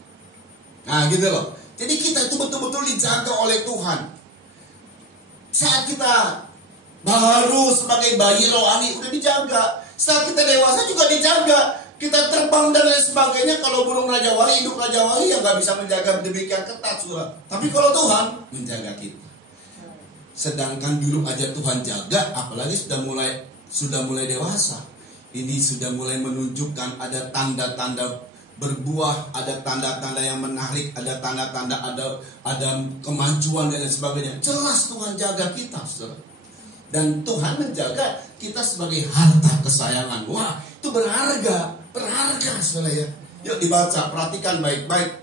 Nah, gitu loh. Jadi kita itu betul-betul dijaga oleh Tuhan. Saat kita baru sebagai bayi rohani udah dijaga. Saat kita dewasa juga dijaga. Kita terbang dan lain sebagainya. Kalau burung Raja Wali, hidup Raja Wali ya gak bisa menjaga demikian ketat, saudara. Tapi kalau Tuhan menjaga kita. Sedangkan dulu aja Tuhan jaga, apalagi sudah mulai dewasa. Ini sudah mulai menunjukkan ada tanda-tanda berbuah, ada tanda-tanda yang menarik, ada tanda-tanda ada kemajuan dan lain sebagainya. Jelas Tuhan jaga kita, saudara. Dan Tuhan menjaga kita sebagai harta kesayangan. Wah, itu berharga, saudara ya. Yuk dibaca, perhatikan baik-baik.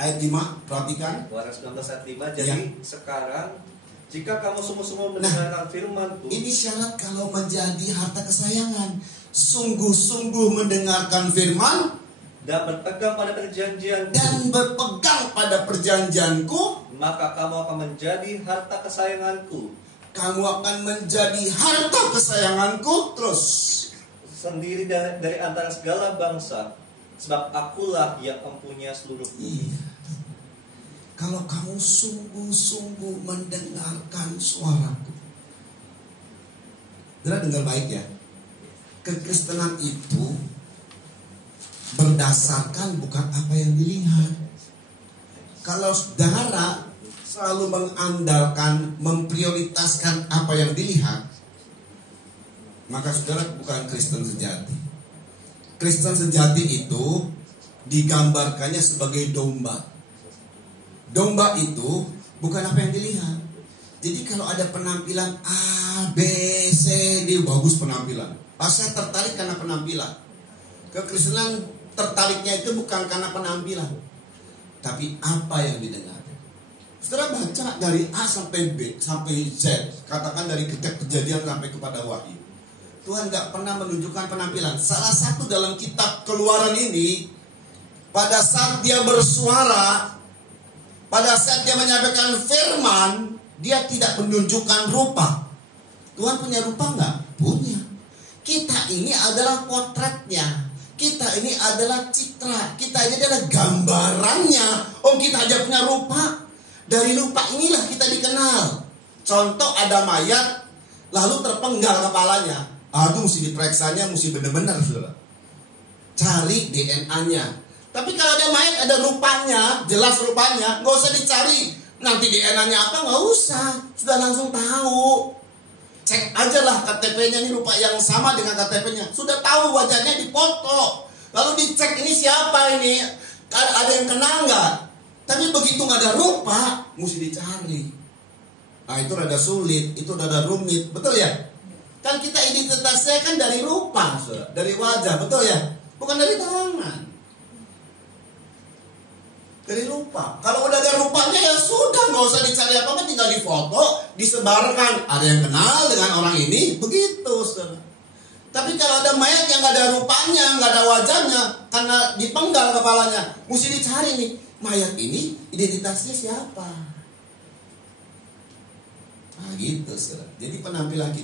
Ayat 5, perhatikan. Waras 19 ayat 5. Jadi sekarang jika kamu sungguh-sungguh mendengarkan firman-Ku. Ini syarat kalau menjadi harta kesayangan. Sungguh-sungguh mendengarkan firman dan berpegang pada perjanjianku, maka kamu akan menjadi harta kesayanganku. Kamu akan menjadi harta kesayanganku. Terus sendiri dari antara segala bangsa, sebab akulah yang mempunyai seluruh bumi. Iya. Kalau kamu sungguh-sungguh mendengarkan suaraku. Dengar baik ya. Kekristenan itu berdasarkan bukan apa yang dilihat. Kalau saudara selalu mengandalkan, memprioritaskan apa yang dilihat, maka saudara bukan Kristen sejati. Kristen sejati itu digambarkannya sebagai domba. Domba itu bukan apa yang dilihat. Jadi kalau ada penampilan A, B, C, D, bagus penampilan. Saya tertarik karena penampilan. Kekristenan tertariknya itu bukan karena penampilan, tapi apa yang didengar. Saudara baca dari A sampai B sampai Z, katakan dari Kejadian sampai kepada Wahyu. Tuhan gak pernah menunjukkan penampilan. Salah satu dalam kitab Keluaran ini, pada saat dia bersuara, pada saat dia menyampaikan firman, dia tidak menunjukkan rupa. Tuhan punya rupa gak? Punya. Kita ini adalah potretnya. Kita ini adalah citra. Kita ini adalah gambarannya. Kita aja punya rupa. Dari rupa inilah kita dikenal. Contoh ada mayat, lalu terpenggal kepalanya. Itu mesti dipereksanya, mesti benar-benar, saudara. Cari DNA-nya. Tapi kalau ada mayat, ada rupanya, jelas rupanya, nggak usah dicari. Nanti DNA-nya apa, nggak usah. Sudah langsung tahu. Cek aja lah KTP-nya ini rupa yang sama dengan KTP-nya. Sudah tahu wajahnya, dipoto. Lalu dicek ini siapa ini, ada yang kenal nggak? Tapi begitu nggak ada rupa, mesti dicari. Itu rada sulit, itu rada rumit, betul ya? Kan kita identitasnya kan dari rupa, saudara. Dari wajah, betul ya? Bukan dari tangan. Dari rupa. Kalau udah ada rupanya ya sudah, nggak usah dicari apa-apa, tinggal difoto, disebarkan. Ada yang kenal dengan orang ini, begitu, saudara. Tapi kalau ada mayat yang nggak ada rupanya, nggak ada wajahnya, karena dipenggal kepalanya, mesti dicari nih, mayat ini identitasnya siapa? Gitu, saudara. Jadi penampilan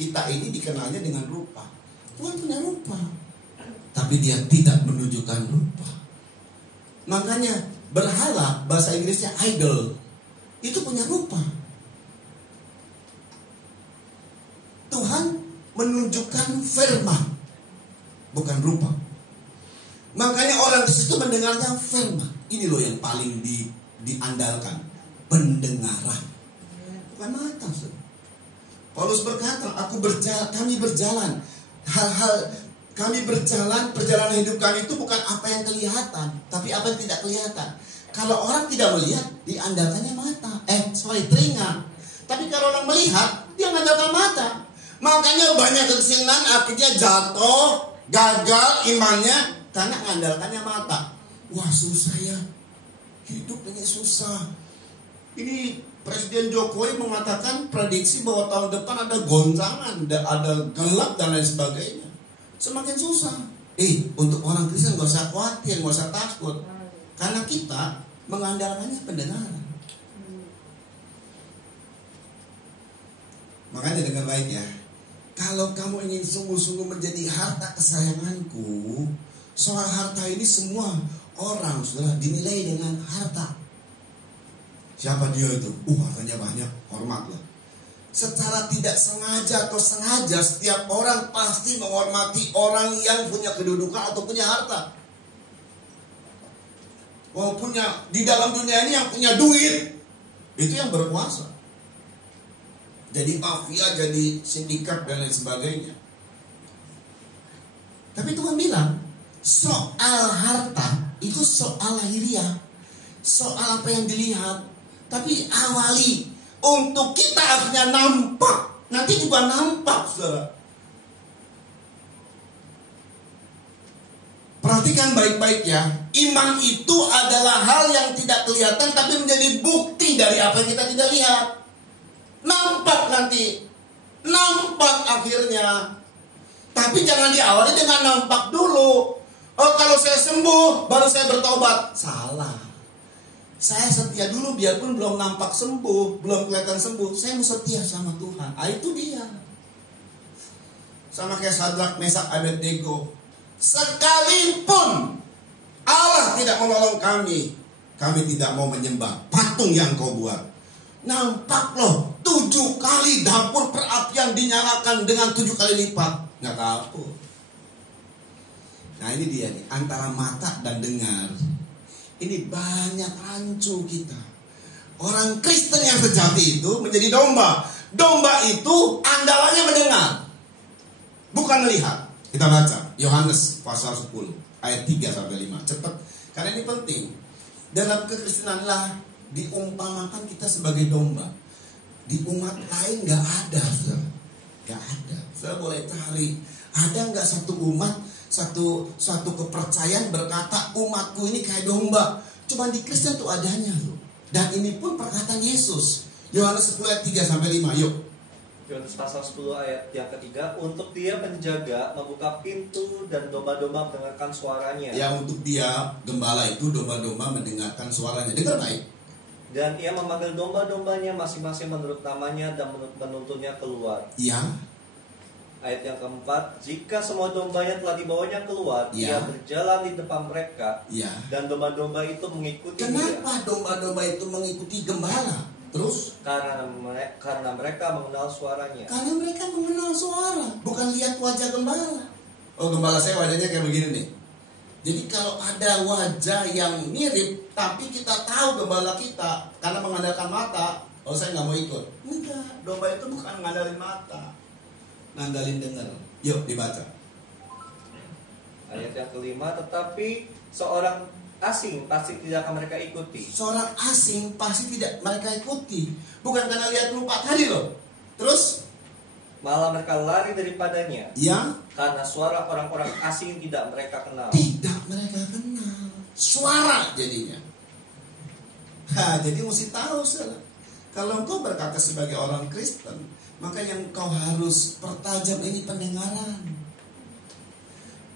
kita ini dikenalnya dengan rupa. Tuhan punya rupa, tapi Dia tidak menunjukkan rupa. Makanya berhala, bahasa Inggrisnya idol, itu punya rupa. Tuhan menunjukkan firman, bukan rupa. Makanya orang Kristen itu mendengarnya firman. Ini loh yang paling diandalkan, pendengaran, bukan mata. Paulus berkata, kami berjalan. Kami berjalan, perjalanan hidup kami itu bukan apa yang kelihatan, tapi apa yang tidak kelihatan. Kalau orang tidak melihat, diandalkannya mata. Telinga. Tapi kalau orang melihat, dia mengandalkan mata. Makanya banyak Kristenan akhirnya jatuh, gagal imannya, karena mengandalkannya mata. Wah, susah ya, hidup ini susah. Ini Presiden Jokowi mengatakan prediksi bahwa tahun depan ada goncangan, ada gelap dan lain sebagainya. Semakin susah. Untuk orang Kristen gak usah khawatir, gak usah takut, karena kita mengandalkannya pendengaran. Makanya dengar baik ya. Kalau kamu ingin sungguh-sungguh menjadi harta kesayanganku, soal harta ini semua orang sudah dinilai dengan harta. Siapa dia itu? Hartanya banyak, hormatlah. Secara tidak sengaja atau sengaja, setiap orang pasti menghormati orang yang punya kedudukan atau punya harta. Punya di dalam dunia ini yang punya duit, itu yang berkuasa. Jadi mafia, jadi sindikat dan lain sebagainya. Tapi Tuhan bilang, soal harta itu soal lahiriah, soal apa yang dilihat. Tapi awali untuk kita akhirnya nampak, nanti juga nampak, saudara. Perhatikan baik-baik ya. Iman itu adalah hal yang tidak kelihatan, tapi menjadi bukti dari apa yang kita tidak lihat. Nampak nanti, nampak akhirnya. Tapi jangan diawali dengan nampak dulu. Kalau saya sembuh, baru saya bertobat. Salah. Saya setia dulu biarpun belum nampak sembuh, belum kelihatan sembuh. Saya mau setia sama Tuhan. Itu dia. Sama kayak Sadrak, Mesak, Abednego. Sekalipun Allah tidak menolong kami, kami tidak mau menyembah patung yang kau buat. Nampak loh, 7 kali dapur perapian dinyalakan dengan 7 kali lipat. Nggak kapur. Nah ini dia nih, antara mata dan dengar. Ini banyak rancu kita. Orang Kristen yang sejati itu menjadi domba. Domba itu andalannya mendengar, bukan melihat. Kita baca Yohanes pasal 10 ayat 3-5. Cepat, karena ini penting. Dalam kekristenanlah diumpamakan kita sebagai domba. Di umat lain gak ada, saudara. Gak ada. Saudara boleh cari, ada gak satu umat, satu kepercayaan berkata umatku ini kayak domba. Cuma di Kristen tuh adanya loh. Dan ini pun perkataan Yesus. Yohanes 10 ayat 3-5. Yuk. Yohanes pasal 10 ayat yang ketiga, untuk dia menjaga, membuka pintu, dan domba-domba mendengarkan suaranya. Ya, untuk dia, gembala itu, domba-domba mendengarkan suaranya. Dengar baik. Dan ia memanggil domba-dombanya masing-masing menurut namanya dan menuntunnya keluar. Ya. Ayat yang keempat, jika semua dombanya telah dibawanya keluar, Ya. dia berjalan di depan mereka, Ya. dan domba-domba itu mengikuti dia. Kenapa domba-domba itu mengikuti gembala? Terus? Karena mereka mengenal suaranya. Karena mereka mengenal suara, bukan lihat wajah gembala. Oh, gembala saya wajahnya kayak begini nih. Jadi kalau ada wajah yang mirip, tapi kita tahu gembala kita karena mengandalkan mata, oh saya nggak mau ikut. Enggak, domba itu bukan ngandalin mata, ngandalin dengar. Yuk dibaca. Ayat yang kelima, tetapi seorang asing pasti tidak akan mereka ikuti. Seorang asing pasti tidak mereka ikuti, bukan karena lihat lupa tadi loh. Terus? Malah mereka lari daripadanya, Ya, karena suara orang-orang asing tidak mereka kenal. tidak mereka kenal. Suara jadinya. Jadi mesti tahu saudara. Kalau engkau berkata sebagai orang Kristen, maka yang kau harus pertajam ini pendengaran.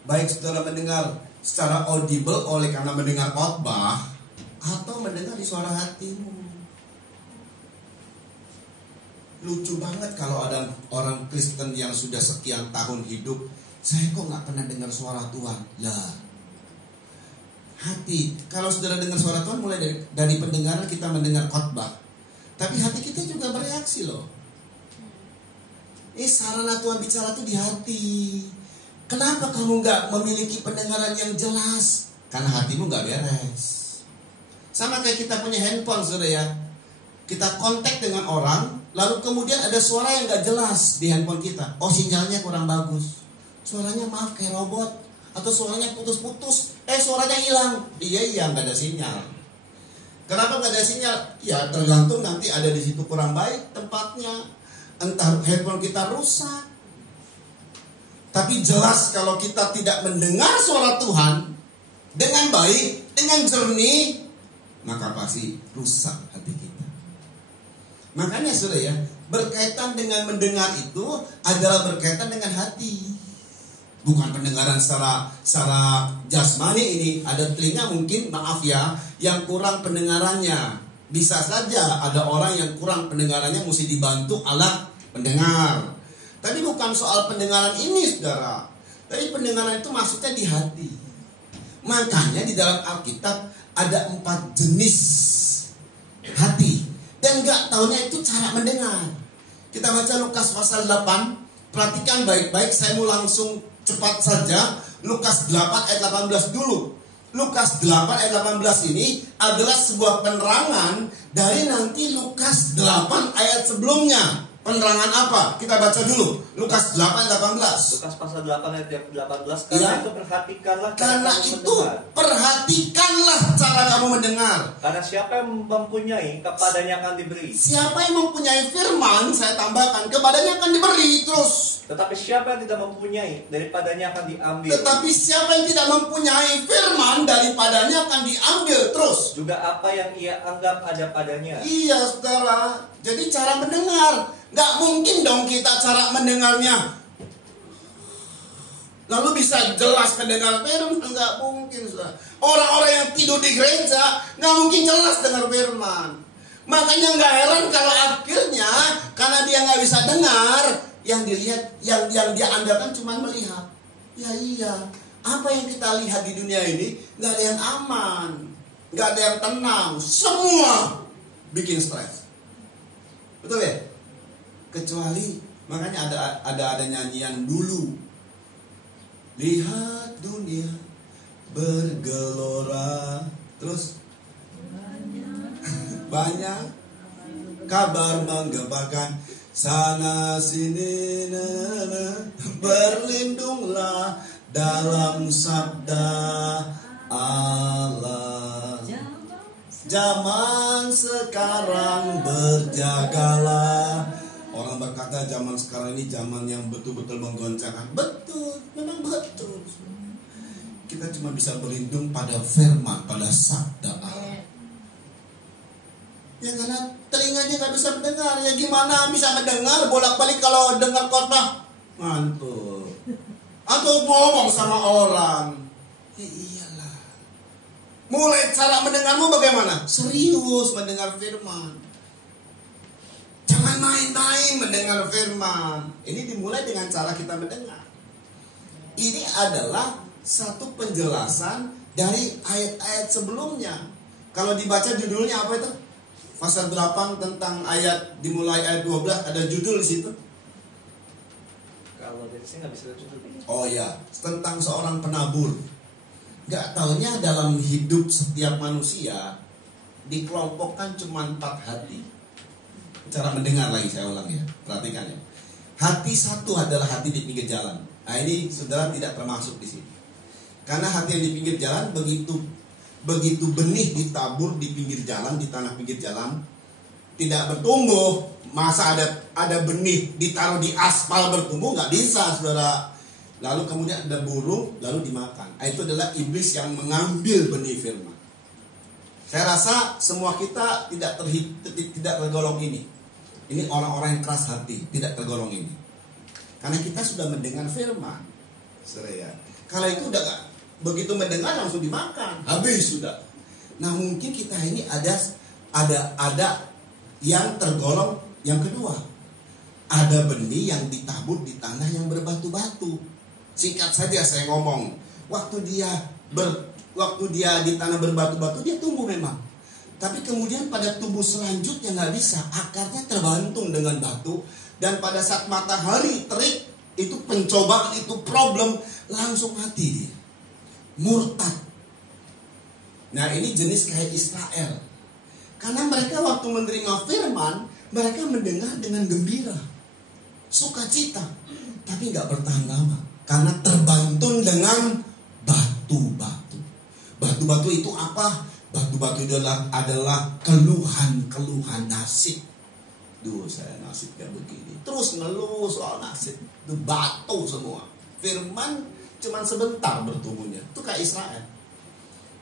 Baik saudara mendengar secara audible oleh karena mendengar khotbah, atau mendengar di suara hatimu. Lucu banget kalau ada orang Kristen yang sudah sekian tahun hidup, saya kok nggak pernah dengar suara Tuhan. Lah, hati. Kalau saudara dengar suara Tuhan mulai dari pendengaran kita mendengar khotbah, tapi hati kita juga bereaksi loh. Sarana Tuhan bicara tuh di hati. Kenapa kamu nggak memiliki pendengaran yang jelas? Karena hatimu nggak beres. Sama kayak kita punya handphone saudara ya. Kita kontak dengan orang, lalu kemudian ada suara yang gak jelas di handphone kita. Oh, sinyalnya kurang bagus. Suaranya maaf kayak robot. Atau suaranya putus-putus. Suaranya hilang. Iya, gak ada sinyal. Kenapa gak ada sinyal? Ya tergantung nanti ada di situ kurang baik tempatnya. Entah handphone kita rusak. Tapi jelas kalau kita tidak mendengar suara Tuhan dengan baik, dengan jernih, maka pasti rusak hati kita. Makanya saudara ya, berkaitan dengan mendengar itu adalah berkaitan dengan hati. Bukan pendengaran secara jasmani ini. Ada telinga mungkin, maaf ya, yang kurang pendengarannya. Bisa saja ada orang yang kurang pendengarannya mesti dibantu alat pendengar. Tapi bukan soal pendengaran ini saudara. Tapi pendengaran itu maksudnya di hati. Makanya di dalam Alkitab ada 4 jenis hati. Dan gak taunya itu cara mendengar. Kita baca Lukas pasal 8. Perhatikan baik-baik, saya mau langsung cepat saja. Lukas 8 ayat 18 dulu. Lukas 8 ayat 18 ini adalah sebuah penerangan dari nanti Lukas 8 ayat sebelumnya. Penerangan apa? Kita baca dulu. Lukas 8 ayat 18. Lukas pasal 8 ayat 18. Karena itu perhatikanlah Karena itu perhatikanlah cara kamu mendengar. Karena siapa yang mempunyai, kepadanya akan diberi. Siapa yang mempunyai firman, saya tambahkan, kepadanya akan diberi terus. Tetapi siapa yang tidak mempunyai, daripadanya akan diambil. Tetapi siapa yang tidak mempunyai firman, daripadanya akan diambil terus. Juga apa yang ia anggap ada padanya. Iya saudara. Jadi cara mendengar, gak mungkin dong kita cara mendengarnya lalu bisa jelas mendengar firman, gak mungkin saudara. Orang-orang yang tidur di gereja gak mungkin jelas dengar firman. Makanya gak heran kalau akhirnya karena dia gak bisa dengar, yang dilihat, yang dia andalkan cuma melihat. Ya iya, apa yang kita lihat di dunia ini gak ada yang aman, gak ada yang tenang, semua bikin stres. Betul ya? Kecuali makanya ada nyanyian dulu. Lihat dunia bergelora. Terus banyak kabar menggemparkan sana sini, berlindunglah dalam sabda Allah. Zaman sekarang berjagalah. Orang berkata zaman sekarang ini zaman yang betul-betul menggoncangkan. Betul, memang betul. Kita cuma bisa berlindung pada firman, pada sabda Allah. Ya karena telinganya gak bisa mendengar. Ya gimana bisa mendengar bolak-balik kalau dengar khotbah? Ngantuk. Atau ngomong sama orang. Ya iyalah. Mulai cara mendengarmu bagaimana? Serius mendengar firman. Jangan Jangan main-main mendengar firman. Ini dimulai dengan cara kita mendengar. Ini adalah satu penjelasan dari ayat-ayat sebelumnya. Kalau dibaca judulnya apa itu? Pasal 8 tentang ayat dimulai ayat 12, ada judul di situ. Kalau dari sini nggak bisa judul. Oh ya, tentang seorang penabur. Gak taunya dalam hidup setiap manusia dikelompokkan cuma 4 hati. Cara mendengar lagi saya ulang ya, perhatikan ya. Hati satu adalah hati di pinggir jalan. Nah ini saudara tidak termasuk di sini. Karena hati yang di pinggir jalan begitu benih ditabur di pinggir jalan, di tanah pinggir jalan, tidak bertumbuh. Masa ada benih ditaruh di aspal bertumbuh, nggak bisa saudara. Lalu kemudian ada burung, lalu dimakan. Itu adalah iblis yang mengambil benih firman. Saya rasa semua kita tidak tergolong ini. Ini orang-orang yang keras hati, tidak tergolong ini. Karena kita sudah mendengar firman. Saudara, kalau itu udah gak, begitu mendengar langsung dimakan, habis sudah. Nah mungkin kita ini ada yang tergolong yang kedua. Ada benih yang ditabur di tanah yang berbatu-batu. Singkat saja saya ngomong, waktu dia di tanah berbatu-batu dia tumbuh memang. Tapi kemudian pada tumbuh selanjutnya nggak bisa, akarnya terbantung dengan batu. Dan pada saat matahari terik, itu pencobaan, itu problem, langsung mati dia. Murtad. Nah ini jenis kayak Israel. Karena mereka waktu menerima firman, mereka mendengar dengan gembira, sukacita, tapi nggak bertahan lama. Karena terbantung dengan batu-batu. Batu-batu itu apa? Batu-batu adalah keluhan nasib. Duh saya nasib kayak begini. Terus ngeluh soal nasib. Itu batu semua. Firman cuman sebentar bertumbuhnya. Itu kayak Israel.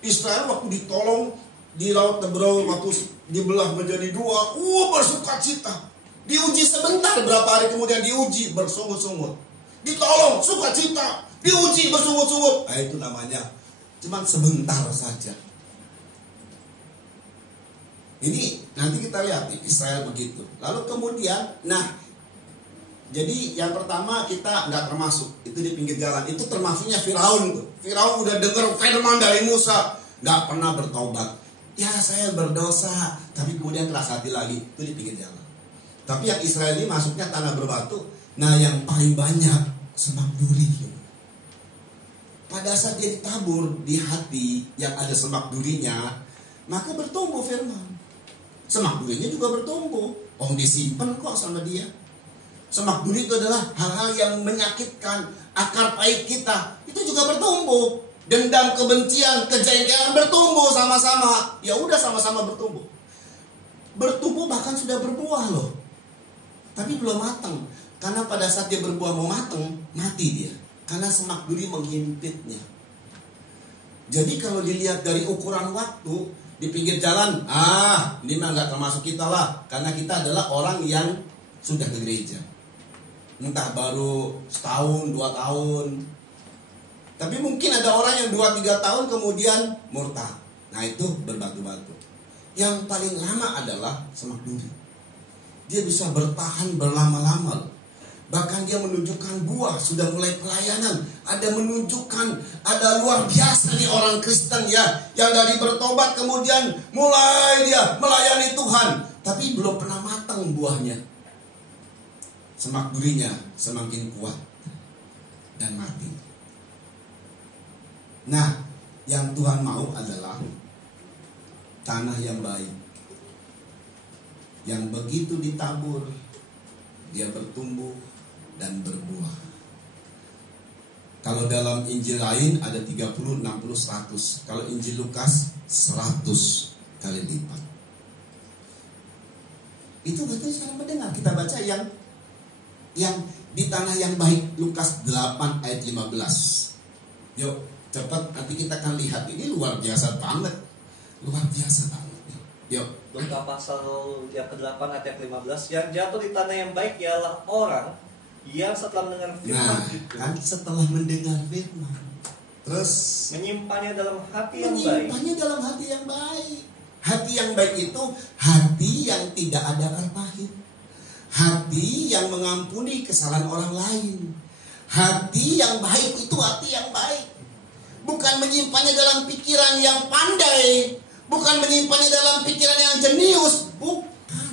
Israel waktu ditolong di Laut Tebrau, waktu dibelah menjadi 2, bersuka cita. Diuji sebentar, berapa hari kemudian diuji bersungut-sungut. Ditolong, sukacita. Diuji bersungut-sungut. Nah itu namanya cuman sebentar saja. Ini nanti kita lihat Israel begitu. Lalu kemudian, jadi yang pertama kita nggak termasuk, itu di pinggir jalan. Itu termasuknya Firaun tuh. Firaun udah dengar firman dari Musa, nggak pernah bertobat. Ya saya berdosa, tapi kemudian keras hati lagi, itu di pinggir jalan. Tapi yang Israel ini masuknya tanah berbatu. Nah yang paling banyak semak duri. Pada saat dia ditabur di hati yang ada semak durinya, maka bertumbuh firman. Semak durinya juga bertumbuh. Disimpan kok sama dia. Semak duri itu adalah hal-hal yang menyakitkan. Akar pahit kita itu juga bertumbuh. Dendam, kebencian, kejengkelan bertumbuh sama-sama. Ya udah sama-sama bertumbuh. Bertumbuh bahkan sudah berbuah loh. Tapi belum matang. Karena pada saat dia berbuah mau matang, mati dia. Karena semak duri menghimpitnya. Jadi kalau dilihat dari ukuran waktu, di pinggir jalan, ini mah nggak termasuk kita lah, karena kita adalah orang yang sudah ke gereja, entah baru setahun, 2 tahun. Tapi mungkin ada orang yang 2-3 tahun kemudian murtad. Nah itu berbatu-batu. Yang paling lama adalah semak duri. Dia bisa bertahan berlama-lama. Bahkan dia menunjukkan buah, sudah mulai pelayanan. Ada menunjukkan, ada luar biasa nih orang Kristen ya, yang dari bertobat kemudian mulai dia melayani Tuhan. Tapi belum pernah matang buahnya. Semak durinya semakin kuat dan mati. Nah, yang Tuhan mau adalah tanah yang baik. Yang begitu ditabur, dia bertumbuh dan berbuah. Kalau dalam Injil lain ada 30, 60, 100. Kalau Injil Lukas 100 kali lipat. Itu betul cara mendengar. Kita baca yang di tanah yang baik, Lukas 8 ayat 15. Yuk, cepat nanti kita akan lihat. Ini luar biasa banget. Luar biasa banget. Yuk. Lukas pasal yang ke-8 ayat 15. Yang jatuh di tanah yang baik ialah orang yang setelah mendengar firman itu, kan setelah mendengar firman, terus menyimpannya dalam hati yang baik. Menyimpannya dalam hati yang baik. Hati yang baik itu hati yang tidak ada akar pahit. Hati yang mengampuni kesalahan orang lain. Hati yang baik itu hati yang baik. Bukan menyimpannya dalam pikiran yang pandai. Bukan menyimpannya dalam pikiran yang jenius. Bukan.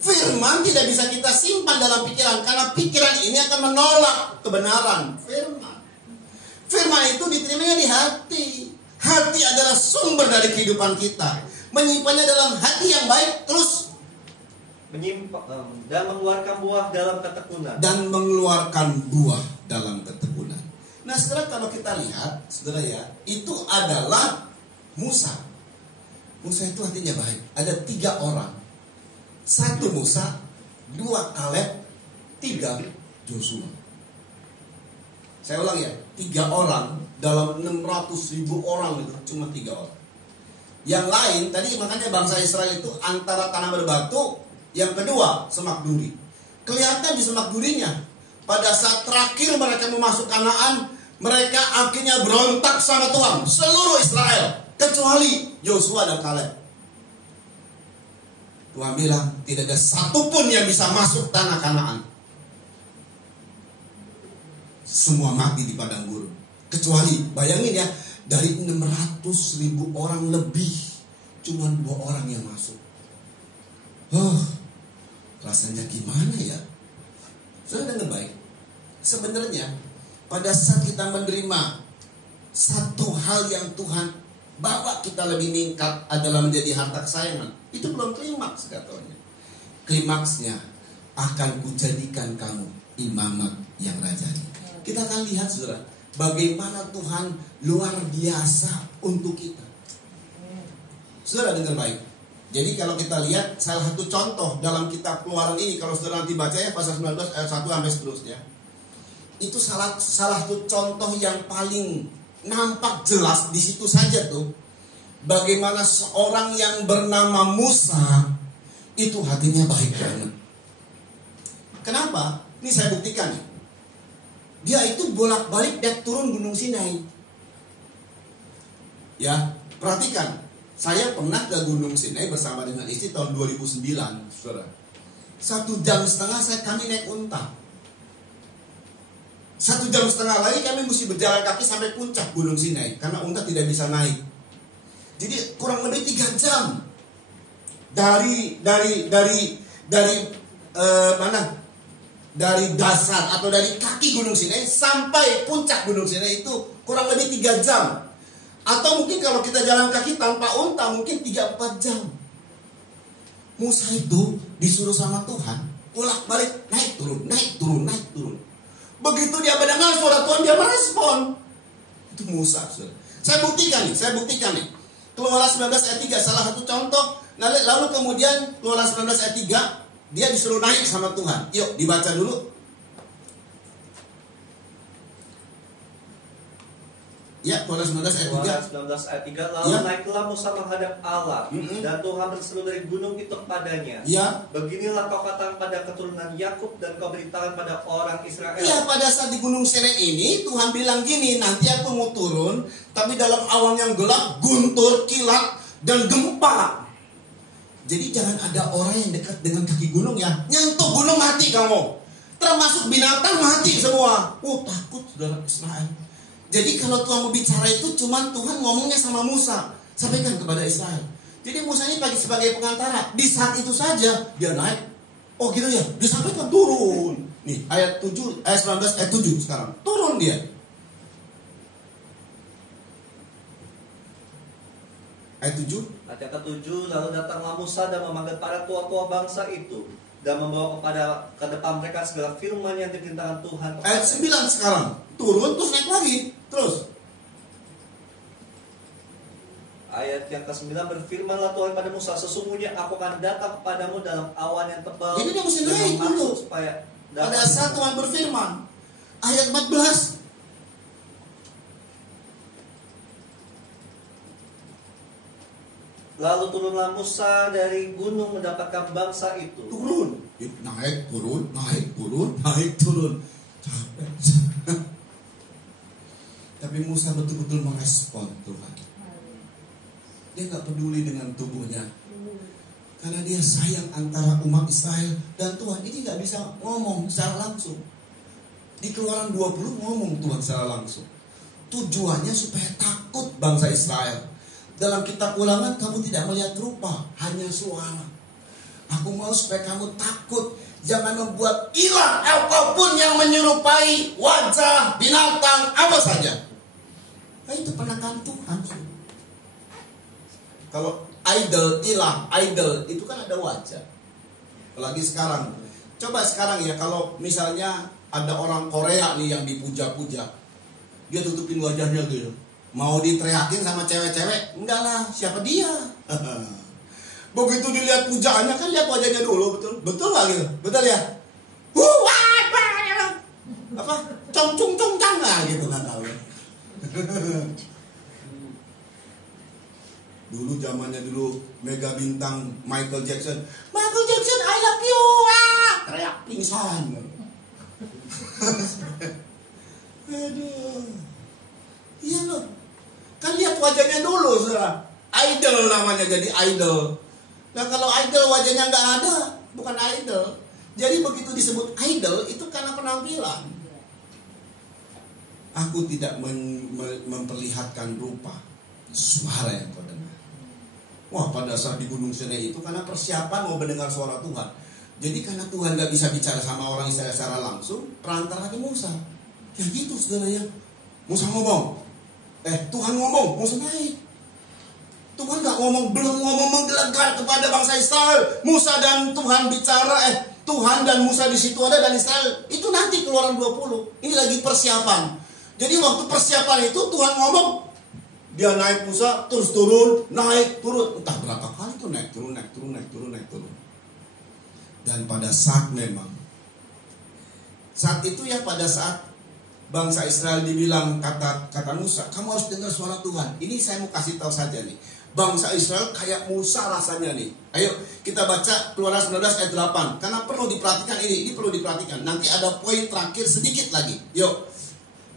Firman tidak bisa kita simpan dalam pikiran. Karena pikiran ini akan menolak kebenaran firman. Firman itu diterimanya di hati. Hati adalah sumber dari kehidupan kita. Menyimpannya dalam hati yang baik. Terus dan mengeluarkan buah dalam ketekunan. Dan mengeluarkan buah dalam ketekunan. Nah, saudara, kalau kita lihat, saudara ya, itu adalah Musa. Musa itu hatinya baik. Ada 3 orang. 1 Musa, 2 Kaleb, 3 Joshua. Saya ulang ya, 3 orang dalam 600.000 orang itu cuma 3 orang. Yang lain tadi makanya bangsa Israel itu antara tanah berbatu. Yang kedua, semak duri. Kelihatan di semak durinya. Pada saat terakhir mereka memasuki Kanaan, mereka akhirnya berontak sama Tuhan. Seluruh Israel, kecuali Yosua dan Kaleb. Tuhan bilang, tidak ada satupun yang bisa masuk tanah Kanaan. Semua mati di padang gurun. Kecuali, bayangin ya, dari 600.000 orang lebih, cuma 2 orang yang masuk. Rasanya gimana ya? Sudah dengar baik. Sebenarnya pada saat kita menerima satu hal yang Tuhan bawa kita lebih meningkat adalah menjadi harta kesayangan. Itu belum klimaks katanya. Klimaksnya akan kujadikan kamu imamat yang rajani. Kita akan lihat saudara, bagaimana Tuhan luar biasa untuk kita. Saudara dengar baik. Jadi kalau kita lihat salah satu contoh dalam kitab Keluaran ini, kalau saudara nanti baca ya pasal 19 ayat 1 sampai seterusnya. Itu salah satu contoh yang paling nampak jelas di situ saja tuh. Bagaimana seorang yang bernama Musa itu hatinya baik banget. Kenapa? Ini saya buktikan nih. Dia itu bolak-balik naik turun Gunung Sinai. Ya, perhatikan. Saya pernah ke Gunung Sinai bersama dengan istri tahun 2009, saudara. 1,5 jam kami naik unta. 1,5 jam lagi kami mesti berjalan kaki sampai puncak Gunung Sinai karena unta tidak bisa naik. Jadi kurang lebih 3 jam dari dasar atau dari kaki Gunung Sinai sampai puncak Gunung Sinai itu kurang lebih 3 jam. Atau mungkin kalau kita jalan kaki tanpa unta mungkin 3-4 jam. Musa itu disuruh sama Tuhan bolak-balik naik turun, naik turun, naik turun. Begitu dia mendengar suara Tuhan, dia merespon. Itu Musa, saudara. Saya buktikan nih. Keluaran 19 ayat 3 salah satu contoh. Lalu kemudian Keluaran 19 ayat 3 dia disuruh naik sama Tuhan. Yuk dibaca dulu. Ya, Keluaran 19 ayat 3. 19 ayat 3. Lalu ya. Naiklah Musa menghadap Allah, dan Tuhan berseru dari gunung itu kepadanya. Ya. Beginilah kau katakan pada keturunan Yakub dan kau beritakan pada orang Israel. Ya, pada saat di Gunung Sinai ini Tuhan bilang gini, nanti aku mau turun, tapi dalam awan yang gelap, guntur, kilat, dan gempa. Jadi jangan ada orang yang dekat dengan kaki gunung ya. Nyentuh gunung mati kamu. Termasuk binatang mati semua. Takut saudara Israel. Jadi kalau Tuhan mau bicara itu cuman Tuhan ngomongnya sama Musa, sampaikan kepada Israel. Jadi Musa ini sebagai pengantara. Di saat itu saja dia naik. Oh gitu ya, disampaikan turun. Nih ayat 7, ayat 19, ayat 7 sekarang. Turun dia. Ayat 7. Ayat ke-7, lalu datanglah Musa dan memanggil para tua-tua bangsa itu dan membawa ke depan mereka segala firman yang diperintahkan Tuhan. Ayat 9 sekarang. Turun terus naik lagi. Terus. Ayat yang ke-9, berfirmanlah Tuhan pada Musa, sesungguhnya aku akan datang kepadamu dalam awan yang tebal. Ini dia mesti naik dulu. Pada saat Tuhan berfirman. Ayat 14. Lalu turunlah Musa dari gunung mendapatkan bangsa itu. Turun. Naik, turun, naik, turun, naik, turun. Capek. Tapi Musa betul-betul merespon Tuhan. Dia gak peduli dengan tubuhnya. Karena dia sayang antara umat Israel dan Tuhan. Ini nggak bisa ngomong secara langsung. Di Keluaran 20 ngomong Tuhan secara langsung. Tujuannya supaya takut bangsa Israel. Dalam kitab Ulangan kamu tidak melihat rupa, hanya suara. Aku mau supaya kamu takut. Jangan membuat ilah apapun yang menyerupai wajah binatang apa saja. Nah, itu penekan Tuhan. Kalau idol itu kan ada wajah. Apalagi sekarang. Coba sekarang ya, kalau misalnya ada orang Korea nih yang dipuja-puja, dia tutupin wajahnya gitu. Mau diteriakin sama cewek-cewek? Enggak lah, siapa dia? Begitu dilihat pujaannya kan lihat wajahnya dulu, betul? Betul nggak gitu? Betul ya? Apa? Cong nah gitu nggak tahu. Dulu zamannya mega bintang Michael Jackson, I love you, teriak pingsan. Aduh, iya loh. Kan lihat wajahnya dulu, saudara. Idol namanya, jadi idol. Nah kalau idol wajahnya nggak ada, bukan idol. Jadi begitu disebut idol itu karena penampilan. Aku tidak memperlihatkan rupa, suara yang kau dengar. Wah, pada saat di Gunung Sinai itu karena persiapan mau mendengar suara Tuhan. Jadi karena Tuhan gak bisa bicara sama orang Israel secara langsung, perantara ke Musa. Ya gitu saudara ya. Musa ngomong, Tuhan ngomong, Musa naik. Tuhan gak ngomong, belum ngomong menggelegar kepada bangsa Israel. Musa dan Tuhan bicara, Tuhan dan Musa di situ ada dan Israel. Itu nanti Keluaran 20. Ini lagi persiapan. Jadi waktu persiapan itu Tuhan ngomong, dia naik Musa, terus turun, naik, turun. Entah berapa kali itu naik, turun. Dan pada saat memang, saat itu ya pada saat bangsa Israel dibilang kata Musa, kamu harus dengar suara Tuhan. Ini saya mau kasih tahu saja nih. Bangsa Israel kayak Musa rasanya nih. Ayo kita baca Keluaran 19 ayat 8. Karena perlu diperhatikan ini perlu diperhatikan. Nanti ada poin terakhir sedikit lagi. Yuk.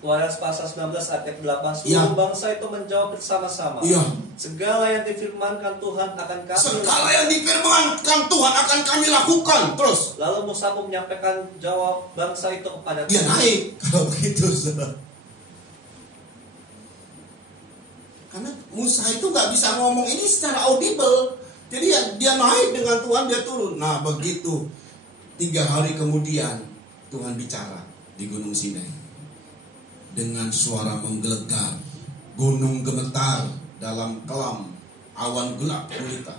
Keluaran pasal 19 ayat 8. Ya. Seluruh bangsa itu menjawab bersama-sama. Ya. Segala yang difirmankan Tuhan akan kami Segala yang difirmankan Tuhan akan kami lakukan. Terus. Lalu Musa pun menyampaikan jawab bangsa itu kepada Dia Tuhan. naik. Kalau begitu saudara. Karena Musa itu nggak bisa ngomong ini secara audible. Jadi ya, dia naik dengan Tuhan, dia turun. Nah begitu 3 hari kemudian Tuhan bicara di Gunung Sinai dengan suara menggelegar, gunung gemetar dalam kelam, awan gelap gulita.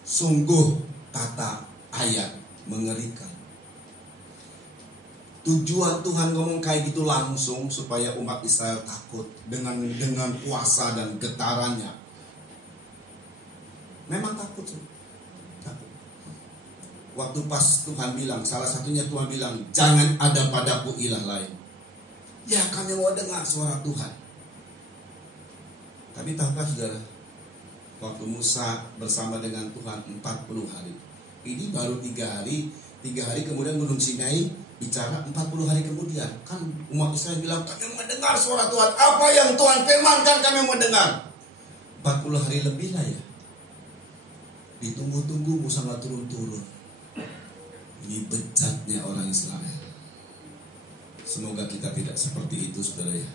Sungguh kata ayat mengerikan. Tujuan Tuhan ngomong kayak gitu langsung supaya umat Israel takut dengan kuasa dan getarannya. Memang takut. Waktu pas Tuhan bilang, salah satunya Tuhan bilang, jangan ada padaku ilah lain. Ya kami mau dengar suara Tuhan. Tapi tahukah saudara, waktu Musa bersama dengan Tuhan 40 hari, ini baru 3 hari. 3 hari kemudian Gunung Sinai bicara 40 hari kemudian. Kan umat Israel bilang, kami mendengar suara Tuhan. Apa yang Tuhan firmankan kami mendengar. 40 hari lebih lah ya. Ditunggu-tunggu Musa gak turun-turun. Ini bejatnya orang Israel. Semoga kita tidak seperti itu saudara ya.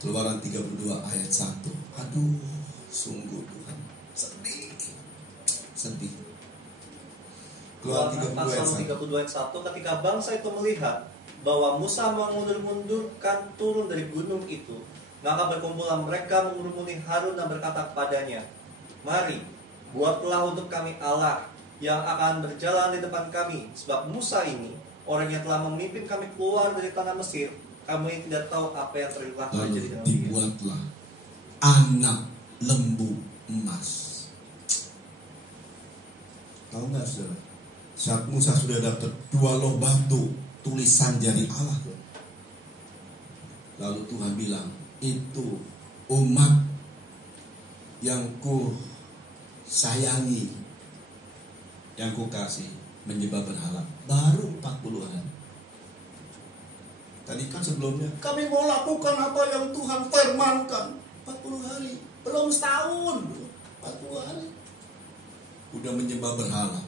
Keluaran 32 ayat 1. Aduh, sungguh Tuhan, sedih. Keluaran pasal 32 ayat 1. Ketika bangsa itu melihat bahwa Musa mengundur-mundurkan turun dari gunung itu, maka berkumpullah mereka mengurumuni Harun dan berkata kepadanya, mari, buatlah untuk kami Allah yang akan berjalan di depan kami. Sebab Musa ini, orang yang telah memimpin kami keluar dari tanah Mesir, kami tidak tahu apa yang telah terjadi dengan dia. Dibuatlah anak lembu emas. Tahu nggak saudara? Saat Musa sudah dapat 2 loh batu tulisan jari Allah. Lalu Tuhan bilang, itu umat yang ku sayangi, yang ku kasih, menyembah berhala. Baru 40 hari. Tadi kan sebelumnya, kami mau lakukan apa yang Tuhan firmankan. 40 hari, belum setahun, 40 hari. udah menyembah berhala.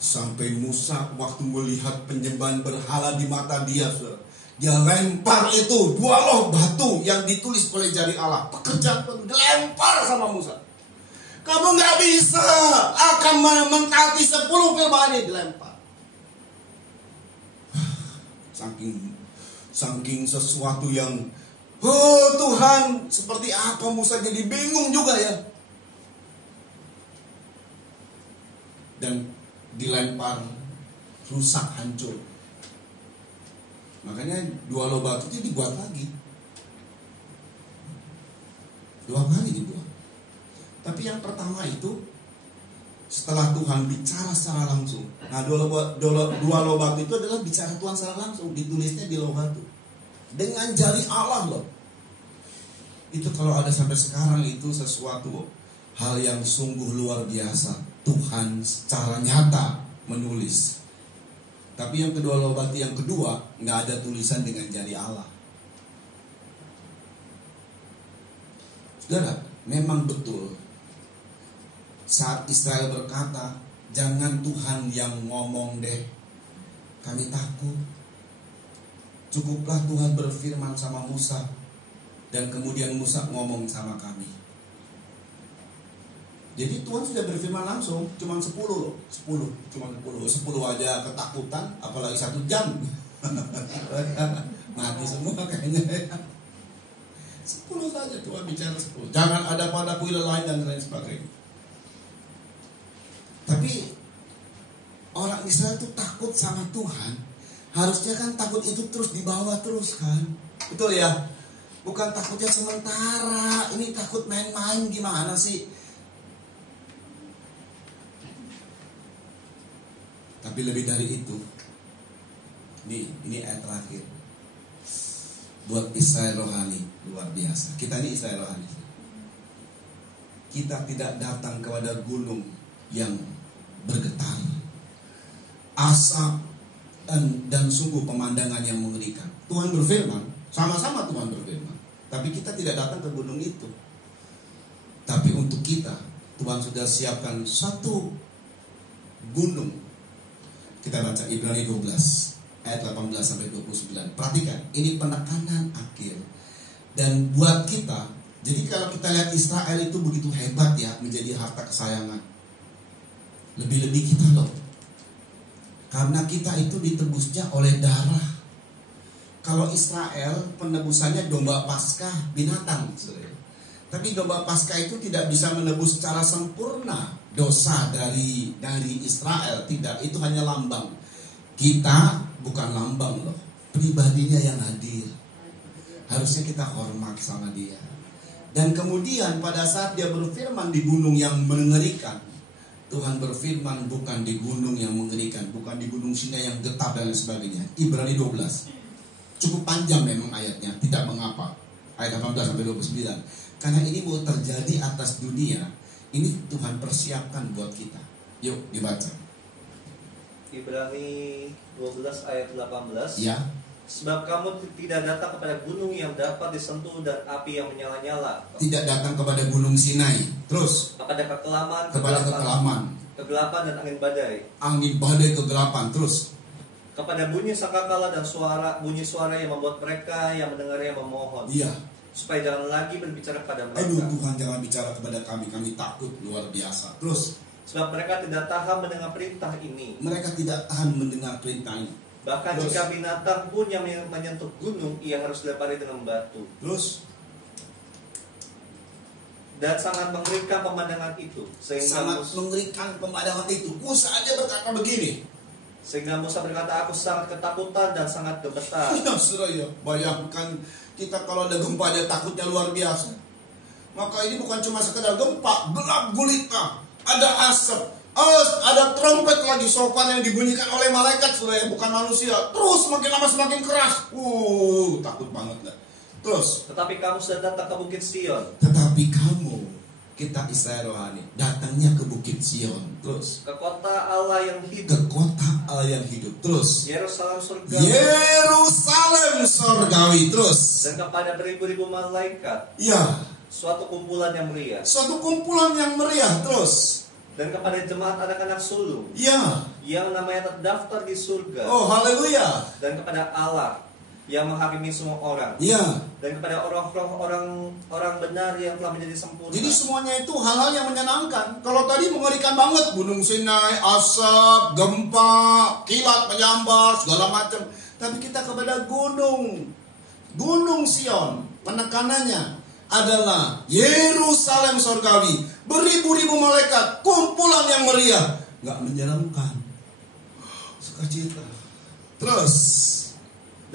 Sampai Musa waktu melihat penyembahan berhala di mata dia, saudara, dia lempar itu 2 loh batu yang ditulis oleh jari Allah. Pekerjaan itu dilempar sama Musa. Kamu nggak bisa akan mentaati 10 firman ini, dilempar. Saking sesuatu yang, oh Tuhan, seperti apa Musa jadi bingung juga ya. Dan dilempar, rusak, hancur. Makanya 2 loh batu itu dibuat lagi. 2 kali dibuat. Tapi yang pertama itu setelah Tuhan bicara secara langsung. Nah, 2 loh batu itu adalah bicara Tuhan secara langsung. Ditulisnya di loh batu dengan jari Allah loh. Itu kalau ada sampai sekarang itu sesuatu hal yang sungguh luar biasa. Tuhan secara nyata menulis. Tapi yang kedua loh batu yang kedua nggak ada tulisan dengan jari Allah. Saudara, memang betul saat Israel berkata, jangan Tuhan yang ngomong deh, kami takut. Cukuplah Tuhan berfirman sama Musa, dan kemudian Musa ngomong sama kami. Jadi Tuhan sudah berfirman langsung, cuma 10 loh, 10 aja ketakutan, apalagi 1 jam. Mati semua kayaknya. 10 saja Tuhan bicara 10. Jangan ada padaku ilah lain dan lain sebagainya. Tapi orang Israel itu takut sama Tuhan. Harusnya kan takut itu terus dibawa terus kan. Betul ya? Bukan takutnya sementara. Ini takut main-main gimana sih? Tapi lebih dari itu, ini ayat terakhir. Buat Israel rohani luar biasa. Kita ini Israel rohani. Kita tidak datang kepada gunung yang bergetar, asap dan sungguh pemandangan yang mengerikan. Tuhan berfirman, sama-sama Tuhan berfirman. Tapi kita tidak datang ke gunung itu. Tapi untuk kita, Tuhan sudah siapkan satu gunung. Kita baca Ibrani 12 ayat 18 sampai 29. Perhatikan, ini penekanan akhir. Dan buat kita, jadi kalau kita lihat Israel itu begitu hebat ya, menjadi harta kesayangan. Lebih-lebih kita loh. Karena kita itu ditebusnya oleh darah. Kalau Israel penebusannya domba Paskah binatang. Tapi domba Paskah itu tidak bisa menebus secara sempurna dosa dari Israel. Tidak, itu hanya lambang. Kita bukan lambang loh. Pribadinya yang hadir. Harusnya kita hormat sama dia. Dan kemudian pada saat dia berfirman di gunung yang mengerikan, Tuhan berfirman bukan di gunung yang mengerikan, bukan di gunung Sinai yang getar dan lain sebagainya. Ibrani 12. Cukup panjang memang ayatnya, tidak mengapa. Ayat 18 sampai 29. Karena ini mau terjadi atas dunia, ini Tuhan persiapkan buat kita. Yuk dibaca. Ibrani 12 ayat 18. Ya. Sebab kamu tidak datang kepada gunung yang dapat disentuh dan api yang menyala-nyala. Tidak datang kepada gunung Sinai. Terus kepada kekelaman, kegelapan dan angin badai, kegelapan. Terus kepada bunyi sangkakala dan bunyi suara yang membuat mereka yang mendengarnya memohon. Iya. Supaya jangan lagi berbicara kepada mereka. Aduh Tuhan, jangan bicara kepada kami takut luar biasa. Terus sebab mereka tidak tahan mendengar perintah ini. Mereka tidak tahan mendengar perintah ini. Bahkan terus, jika binatang pun yang menyentuh gunung, ia harus dilempari dengan batu. Terus dan sangat mengerikan pemandangan itu. Musa aja berkata begini. Sehingga Musa berkata, aku sangat ketakutan dan sangat gemetar. Ya, bayangkan kita kalau ada gempa dia takutnya luar biasa. Maka ini bukan cuma sekedar gempa, gelap gulita, ada asap, ada trompet lagi sopan yang dibunyikan oleh malaikat, saudara, bukan manusia. Terus semakin lama semakin keras. Takut banget gak? Terus, tetapi kamu sudah datang ke Bukit Sion. Tetapi kamu, kita Israel rohani, datangnya ke Bukit Sion. Terus, ke kota Allah yang hidup. Ke kota Allah yang hidup. Terus, Yerusalem surgawi. Yerusalem surgawi. Terus, dan kepada beribu-ribu malaikat. Ya. suatu kumpulan yang meriah. Suatu kumpulan yang meriah. Terus. Dan kepada jemaat anak-anak sulung Ya. yang namanya terdaftar di surga. Oh, haleluya. Dan kepada Allah yang menghakimi semua orang. Ya. Dan kepada orang benar yang telah menjadi sempurna. Jadi semuanya itu hal-hal yang menyenangkan. Kalau tadi mengerikan banget, Gunung Sinai, asap, gempa, kilat menyambar, segala macam. Tapi kita kepada Gunung Sion, penekanannya adalah Yerusalem sorgawi, beribu-ribu malaikat, kumpulan yang meriah, nggak menyeramkan, sukacita. Terus,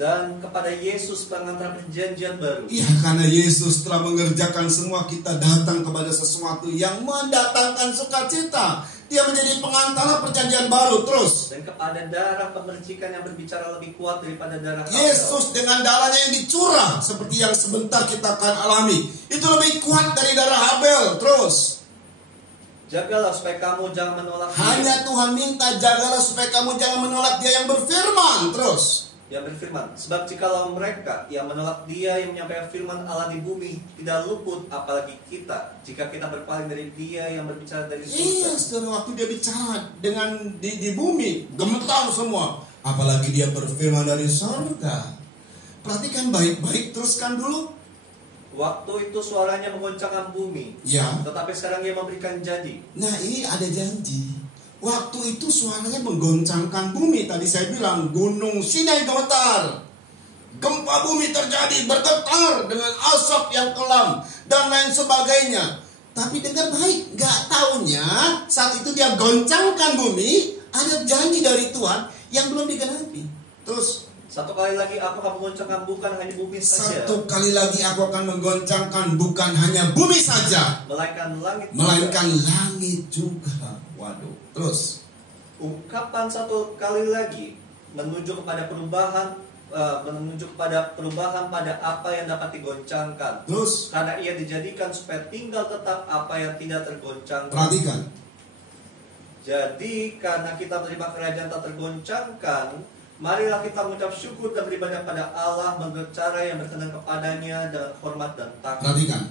dan kepada Yesus pengantar perjanjian baru. ya karena Yesus telah mengerjakan semua, kita datang kepada sesuatu yang mendatangkan sukacita. Dia menjadi pengantara perjanjian baru. Terus, Dan kepada darah pemercikan yang berbicara lebih kuat daripada darah Yesus dengan darahnya yang dicurah seperti yang sebentar kita akan alami, itu lebih kuat dari darah Habel. Terus, Jagalah supaya kamu jangan menolak hanya Tuhan minta, jagalah supaya kamu jangan menolak Dia yang berfirman. Terus, yang berfirman, sebab jikalau mereka yang menolak Dia yang menyampaikan firman Allah di bumi tidak luput, apalagi kita jika kita berpaling dari Dia yang berbicara dari iya, surga. saudara, waktu Dia bicara dengan di bumi, gemetar semua. Apalagi Dia berfirman dari surga. Perhatikan baik-baik, teruskan dulu. Waktu itu suaranya menggoncangkan bumi, Ya. tetapi sekarang Ia memberikan janji. Nah, ini ada janji. Waktu itu suaranya menggoncangkan bumi. Tadi saya bilang Gunung Sinai gemetar, gempa bumi terjadi, bergetar dengan asap yang kelam dan lain sebagainya. Tapi dengar baik, gak taunya saat itu Dia goncangkan bumi, ada janji dari Tuhan yang belum digenapi. Terus, Satu kali lagi aku akan menggoncangkan bukan hanya bumi saja, satu kali lagi aku akan menggoncangkan bukan hanya bumi saja, melainkan langit juga. melainkan langit juga. Waduh. Terus, Ungkapan satu kali lagi menunjuk kepada perubahan pada apa yang dapat digoncangkan. terus Karena Ia dijadikan supaya tinggal tetap apa yang tidak tergoncangkan. perhatikan. Jadi karena kita menerima kerajaan tak tergoncangkan, marilah kita mengucap syukur dan beribadah pada Allah menurut cara yang berkenan kepadanya dengan hormat dan takut. Perhatikan.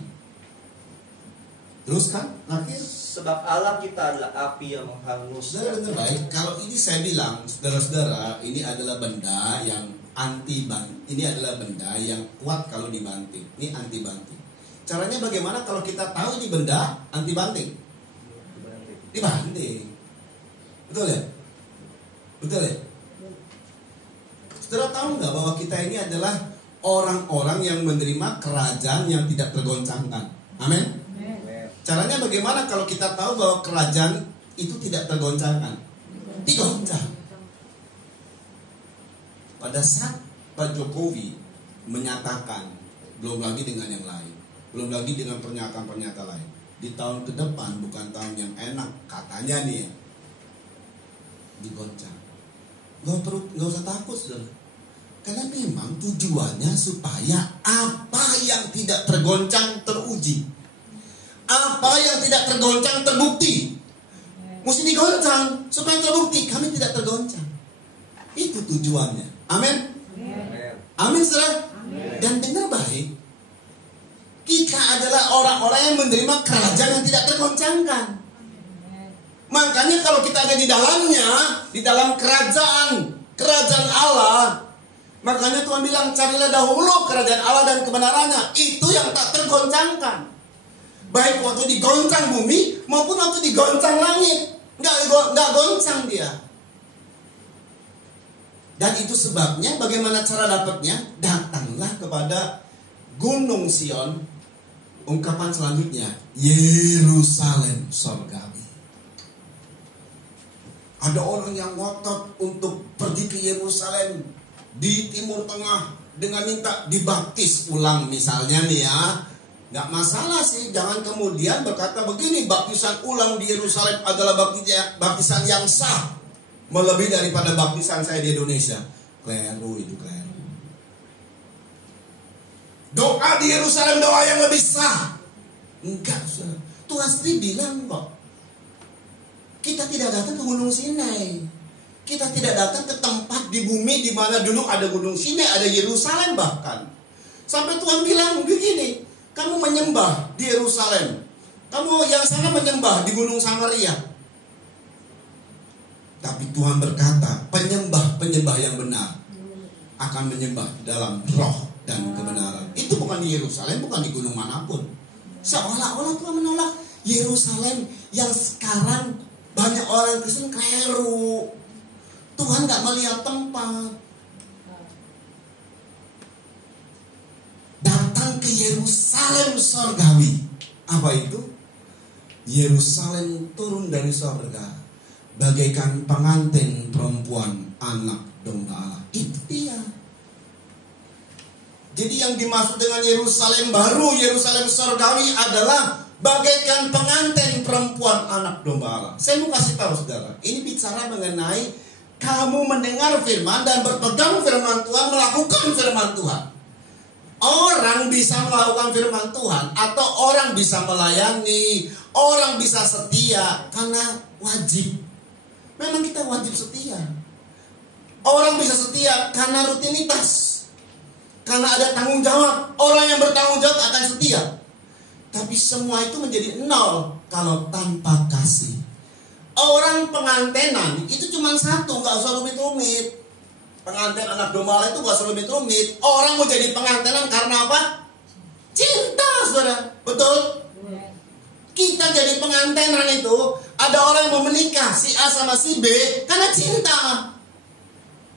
Teruskan, akhir. Sebab Allah kita adalah api yang Saudara menghanguskan. dengar baik, kalau ini saya bilang, saudara-saudara, ini adalah benda yang anti banting. Ini adalah benda yang kuat kalau dibanting. Ini anti banting. Caranya bagaimana kalau kita tahu ini benda anti banting? Dibanting. Betul ya? Betul ya? Saudara tahu nggak bahwa kita ini adalah orang-orang yang menerima kerajaan yang tidak tergoncangkan? Amin. Caranya bagaimana kalau kita tahu bahwa kerajaan itu tidak tergoncangkan? Digoncang. Pada saat Pak Jokowi menyatakan, belum lagi dengan yang lain, belum lagi dengan pernyataan-pernyataan lain, di tahun ke depan bukan tahun yang enak katanya nih ya, digoncang. Gak usah takut, saudara. Karena memang tujuannya supaya apa yang tidak tergoncang teruji. Apa yang tidak tergoncang terbukti. Mesti digoncang supaya terbukti kami tidak tergoncang. Itu tujuannya. Amin. Amin, saudara. Dan dengar baik, kita adalah orang-orang yang menerima kerajaan yang tidak tergoncangkan. Makanya kalau kita ada di dalamnya, di dalam kerajaan Allah, makanya Tuhan bilang carilah dahulu kerajaan Allah dan kebenarannya. Itu yang tak tergoncangkan. Baik waktu digoncang bumi maupun waktu digoncang langit, nggak goncang dia. Dan itu sebabnya bagaimana cara dapatnya? Datanglah kepada Gunung Sion. Ungkapan selanjutnya, Yerusalem sorgawi. Ada orang yang ngotot untuk pergi ke Yerusalem di Timur Tengah dengan minta dibaptis ulang misalnya nih ya. Gak masalah sih, jangan kemudian berkata begini, baptisan ulang di Yerusalem adalah baptisan yang sah, melebihi daripada baptisan saya di Indonesia. Keliru itu, keliru. Doa di Yerusalem doa yang lebih sah. Enggak, saudara. Tuhan sendiri bilang kok, kita tidak datang ke Gunung Sinai. Kita tidak datang ke tempat di bumi di mana dulu ada Gunung Sinai, ada Yerusalem bahkan. Sampai Tuhan bilang begini, Kamu menyembah di Yerusalem. Kamu yang sana menyembah di Gunung Samaria. Tapi Tuhan berkata, penyembah-penyembah yang benar akan menyembah dalam roh dan kebenaran. Itu bukan di Yerusalem, bukan di gunung manapun. Seolah-olah Tuhan menolak Yerusalem yang sekarang banyak orang Kristen keliru. Tuhan gak melihat tempat. Datang ke Yerusalem sorgawi. Apa itu? Yerusalem turun dari sorga bagaikan pengantin perempuan anak domba Allah. Itu dia. Jadi yang dimaksud dengan Yerusalem baru, Yerusalem sorgawi adalah bagaikan pengantin perempuan anak domba Allah. Saya mau kasih tahu saudara, ini bicara mengenai kamu mendengar firman dan berpegang firman Tuhan, melakukan firman Tuhan. Orang bisa melakukan firman Tuhan, atau orang bisa melayani, orang bisa setia karena wajib. Memang kita wajib setia. Orang bisa setia karena rutinitas, karena ada tanggung jawab. Orang yang bertanggung jawab akan setia. Tapi semua itu menjadi nol kalau tanpa kasih. Orang pengantenan itu cuma satu, gak usah rumit-rumit. Pengantin anak domba Allah itu gak usah rumit-rumit. Orang mau jadi pengantenan karena apa? Cinta, saudara. Betul? Kita jadi pengantenan itu, ada orang yang mau menikah, si A sama si B, karena cinta.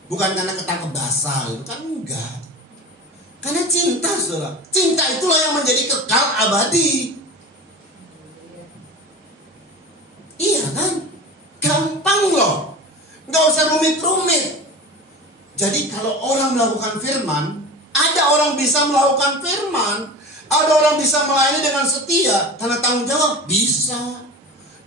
Bukan karena ketangkep basah, kan enggak. Karena cinta, saudara. Cinta itulah yang menjadi kekal abadi. Iya kan? Gampang loh. Gak usah rumit-rumit. Jadi kalau orang melakukan firman, ada orang bisa melakukan firman, ada orang bisa melayani dengan setia karena tanggung jawab, bisa.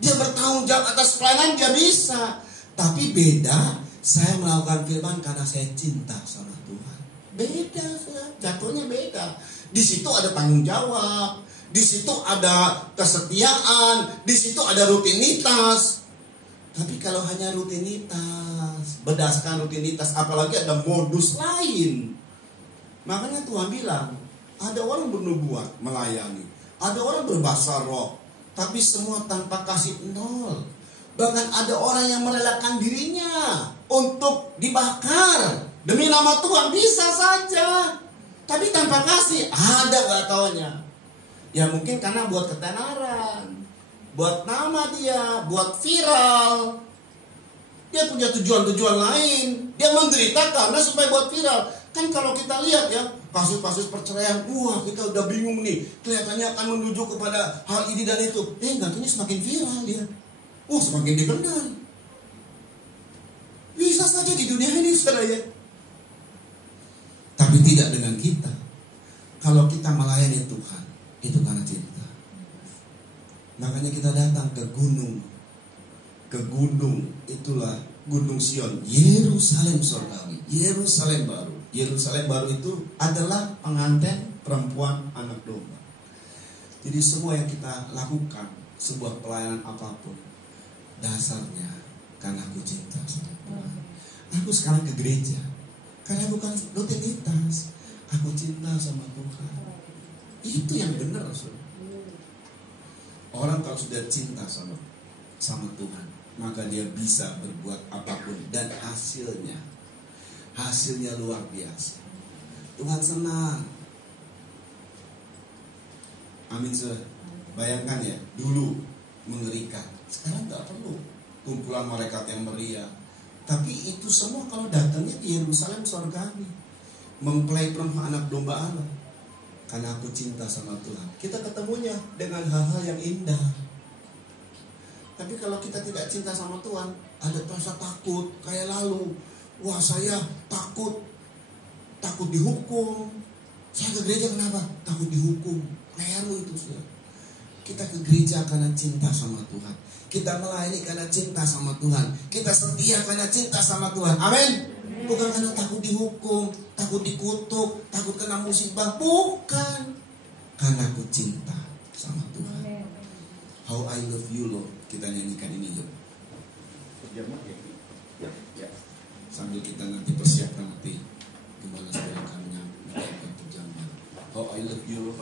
Dia bertanggung jawab atas pelayanan, dia bisa. Tapi beda, saya melakukan firman karena saya cinta sama Tuhan. Beda, jatuhnya beda. Di situ ada tanggung jawab, di situ ada kesetiaan, di situ ada rutinitas. Tapi kalau hanya rutinitas, berdasarkan rutinitas, apalagi ada modus lain. Makanya Tuhan bilang, ada orang bernubuat, melayani, ada orang berbahasa roh, tapi semua tanpa kasih nol. Bahkan ada orang yang merelakan dirinya untuk dibakar demi nama Tuhan, bisa saja. Tapi tanpa kasih, ada gak taunya. Ya mungkin karena buat ketenaran, buat nama dia, buat viral. Dia punya tujuan-tujuan lain. Dia menderita karena supaya buat viral. Kan kalau kita lihat ya, kasus-kasus perceraian, wah kita udah bingung nih, kelihatannya akan menuju kepada hal ini dan itu. Gantinya semakin viral dia. Semakin dikenal. Bisa saja di dunia ini, saudara ya. Tapi tidak dengan kita. Kalau kita melayani Tuhan, itu karena cinta. Makanya kita datang ke gunung. Ke gunung, itulah Gunung Sion, Yerusalem sorgawi, Yerusalem baru. Yerusalem baru itu adalah pengantin perempuan anak domba. Jadi semua yang kita lakukan, sebuah pelayanan apapun, dasarnya karena aku cinta sama Tuhan. Aku sekarang ke gereja karena bukan rutinitas, aku cinta sama Tuhan. Itu yang benar, saudara. Orang kalau sudah cinta sama Tuhan, maka dia bisa berbuat apapun dan hasilnya luar biasa. Tuhan senang. Amin, saudara. Bayangkan ya, dulu mengerikan, sekarang tak perlu kumpulan malaikat yang meriah. Tapi itu semua kalau datangnya di Yerusalem sorgawi, mempelai perempuan anak domba Allah. Karena aku cinta sama Tuhan, kita ketemunya dengan hal-hal yang indah. Tapi kalau kita tidak cinta sama Tuhan, ada rasa takut kayak lalu. Wah, saya takut dihukum. Saya ke gereja kenapa? Takut dihukum. Keliru itu, saudara. Kita ke gereja karena cinta sama Tuhan. Kita melayani karena cinta sama Tuhan. Kita setia karena cinta sama Tuhan. Amin. Bukan karena takut dihukum, takut dikutuk, takut kena musibah. Bukan. Karena aku cinta sama Tuhan. How I love you, Lord. Kita nyanyikan ini, yuk. Ya. Sambil kita nanti persiapkan nanti gimana supaya kami menyampaikan perjamuan. How I love you, Lord.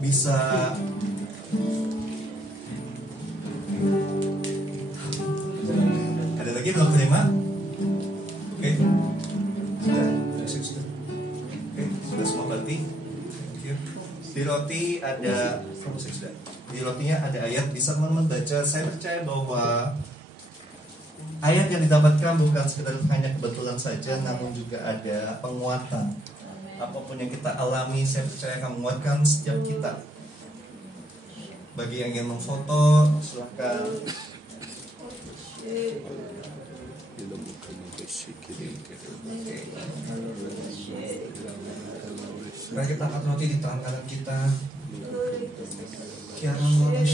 bisa ada lagi belum terima? Oke. Sudah. Oke, sudah semua berarti. Thank you. Di roti ada di rotinya ada ayat, bisa teman-teman baca. Saya percaya bahwa ayat yang didapatkan bukan sekedar hanya kebetulan saja, namun juga ada penguatan. Apapun yang kita alami, saya percaya akan menguatkan setiap kita. Bagi yang ingin memfoto, silahkan. Mari kita angkat roti di tangan kanan kita. Kami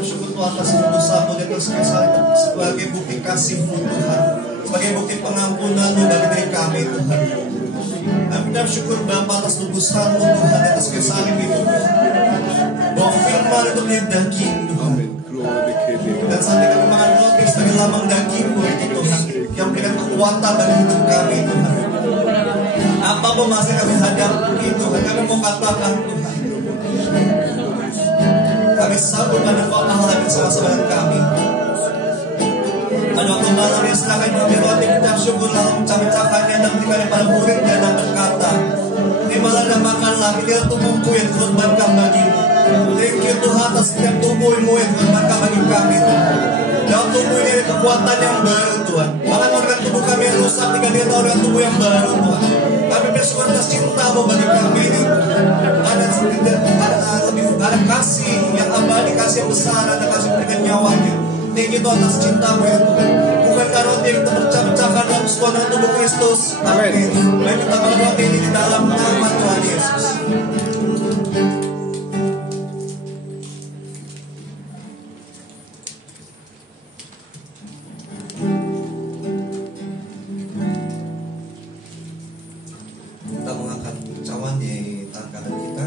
syukur Tuhan atas dosa-Mu dan sebagai bukti kasih-Mu Tuhan, sebagai bukti pengampunan-Mu bagi diri kami Tuhan. Kami syukur Bapa atas tebusan-Mu Tuhan, atas kesalim itu bahwa firman itu menjadi daging Tuhan. Dan sampai kami makan roti sebagai lambang daging-Mu itu Tuhan, yang memberikan kekuatan bagi hidup kami Tuhan. Apapun masih kami hadapi Tuhan, kami mau katakan Tuhan, kami sambut pada Allah yang bersama-sama dengan kami. Pada waktu malam yang serahkan kami roti, kita syukur lalu mencabut-cabutnya dan memberikannya pada muridnya dan berkata, terimalah dan makanlah, inilah tubuhku yang dikorbankan bagimu. Thank you Tuhan atas setiap tubuhmu yang dikorbankan bagi kami Tuhan. Dalam tubuh ini ada kekuatan yang baru Tuhan. Bahkan organ tubuh kami yang rusak diganti organ tubuh yang baru Tuhan. Kami bersyukur atas cinta-Mu bagi kami ini. Ada kasih yang abadi, kasih yang besar, ada kasih berikan nyawanya. Thank you Tuhan atas cinta-Mu itu. Bukan karena roti yang kita bercakap-cakap dalam sebuah tubuh Kristus. Amin. Mari kita makan roti ini di dalam nama Tuhan Yesus. Kita mengangkat cawan di tangan kanan kita.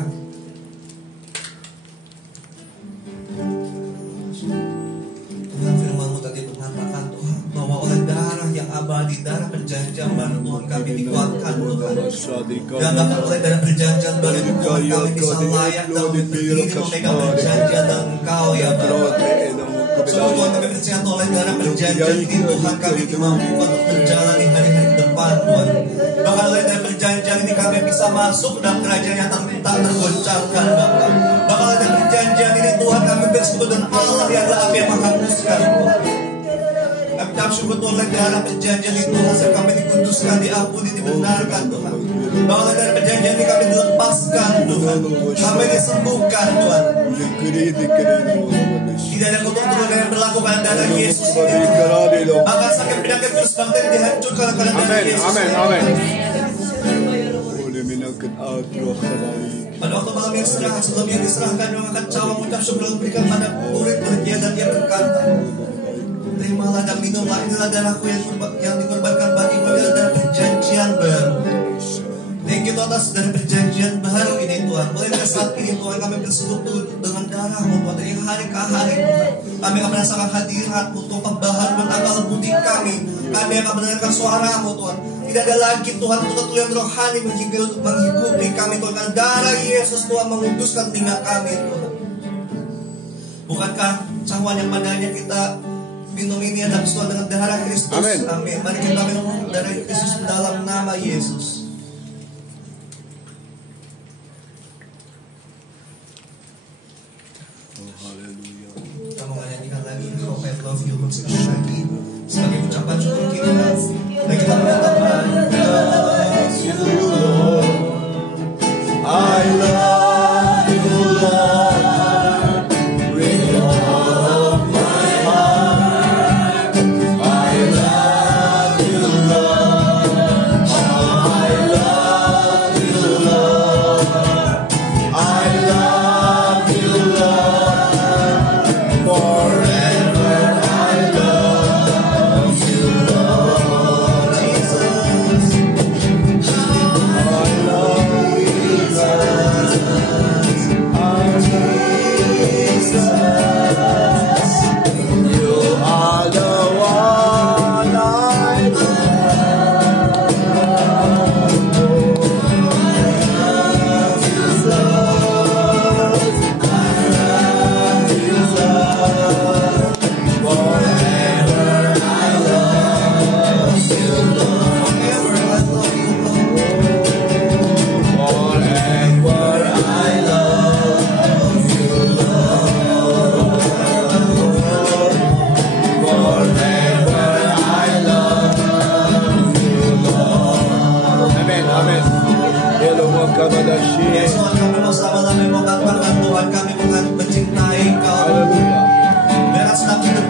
Tuhan, firman-Mu tadi mengatakan Tuhan bahwa oleh darah yang abadi, darah perjanjian baru Tuhan, kami dikuatkan Tuhan. Dan bahkan oleh darah perjanjian baru Tuhan, kami bisa layak dan berdiri memegang perjanjian dengan Engkau ya Bapa. Sungguh Tuhan, kami percaya oleh darah perjanjian ini Tuhan, kami dimampukan untuk menjalani hari-hari ke depan Tuhan. Bahkan oleh darah perjanjian ini kami bisa masuk dalam kerajaan yang tak tergoncangkan Bapa. Bahkan oleh darah perjanjian ini Tuhan, kami bersekutu dengan Allah yang adalah api yang menghanguskan Tuhan. Kami syukur Tuhan oleh darah perjanjian itu Tuhan, kami dikuduskan, diampuni, dibenarkan Tuhan. Bahwa oleh darah perjanjian ini kami dilepaskan Tuhan, kami disembuhkan Tuhan. Tidak ada kutuk-kutuk yang berlaku pada darah Yesus ini. Bahkan sakit penyakit virus bakteri dihancurkan karena darah Yesus. Pada waktu malam yang serahkan, sebelum yang diserahkan, yang akan cawan mengucap syukur berikan pada murid-muridnya, dan dia berkata, terimalah dan minumlah, inilah darahku yang dikorbankan bagimu, inilah darah perjanjian baru. Thank you atas dari perjanjian baru ini Tuhan. Mulai dari saat ini Tuhan, kami bersekutu dengan darah-Mu Tuhan. Dari hari ke hari Tuhan, kami akan merasakan hadirat-Mu Tuhan, pembaharuan akal budi kami. Kami akan mendengarkan suara-Mu Tuhan. Tidak ada lagi Tuhan tutur yang rohani menghidupi kami Tuhan. Karena darah Yesus Tuhan menguduskan telinga kami Tuhan. Bukankah cawan yang padanya kita minum ini adalah sesuai dengan darah Kristus? Amin. Amin. Mari kita minum darah Kristus dalam nama Yesus. Kita mau nyanyikan lagi Hope I Love You lagi sebagai ucapan syukur kita. Dan kita menyatakan love you Lord, I love you Lord, with all of my heart. I love you Lord, I love you Lord, I love you Lord, forever I love you Lord.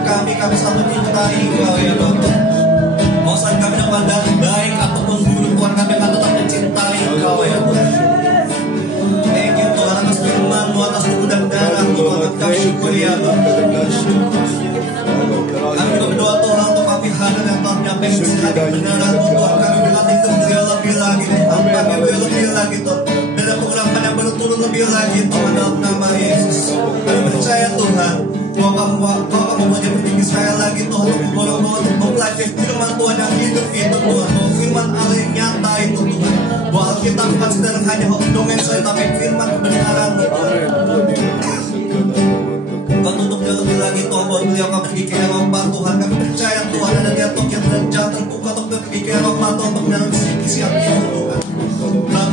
kami selalu mencintai Engkau ya Bapak. Mau saat kami dalam keadaan baik ataupun buruk, Tuhan kami akan tetap mencintai Engkau ya Tuhan. Thank you Tuhan atas firman-Mu, atas tubuh dan darah Tuhan, kami syukur ya Bapak. Kami berdoa Tuhan untuk kami hadir yang telah menyampaikan kebenaran Tuhan. Kami berlatih kerja lebih lagi Tuhan. Kami lebih lagi Tuhan. Dan pengharapan yang baru turun lebih lagi Tuhan dalam nama Yesus. Kami percaya Tuhan bahwa kamu menjadi pentinggi saya lagi Tuhan, untuk mempelajari firman Tuhan yang hidup itu Tuhan, firman Allah yang nyata itu Tuhan, bahwa Alkitab bukan sekedar hanya dongeng saya, tapi firman kebenaran Tuhan. Kau tutup dia lebih lagi Tuhan, bahwa beliau akan pergi ke Eropa Tuhan. Kami percaya Tuhan ada dia Tuhan dan jalan terbuka untuk pergi ke Eropa Tuhan, untuk mendalam kisi hati Tuhan.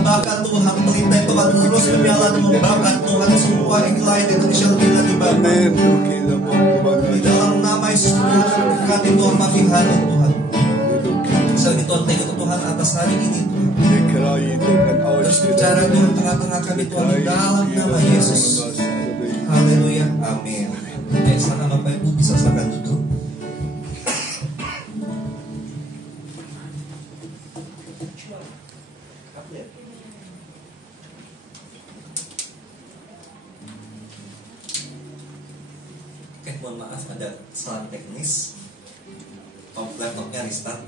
Bahkan Tuhan pelita Tuhan terus menyala dan membakar Tuhan semua yang lain di Indonesia lebih lagi Bapak. Di dalam nama Yesus Tuhan berkati Tuhan kami hadir Tuhan. Sekali Tuhan thank you Tuhan atas hari ini Tuhan. Terus bicara Tuhan tengah-tengah kami Tuhan di dalam nama Yesus. Haleluya, amin. Silakan Bapak Ibu bisa silakan duduk. Mohon maaf ada kesalahan teknis. Laptopnya restart.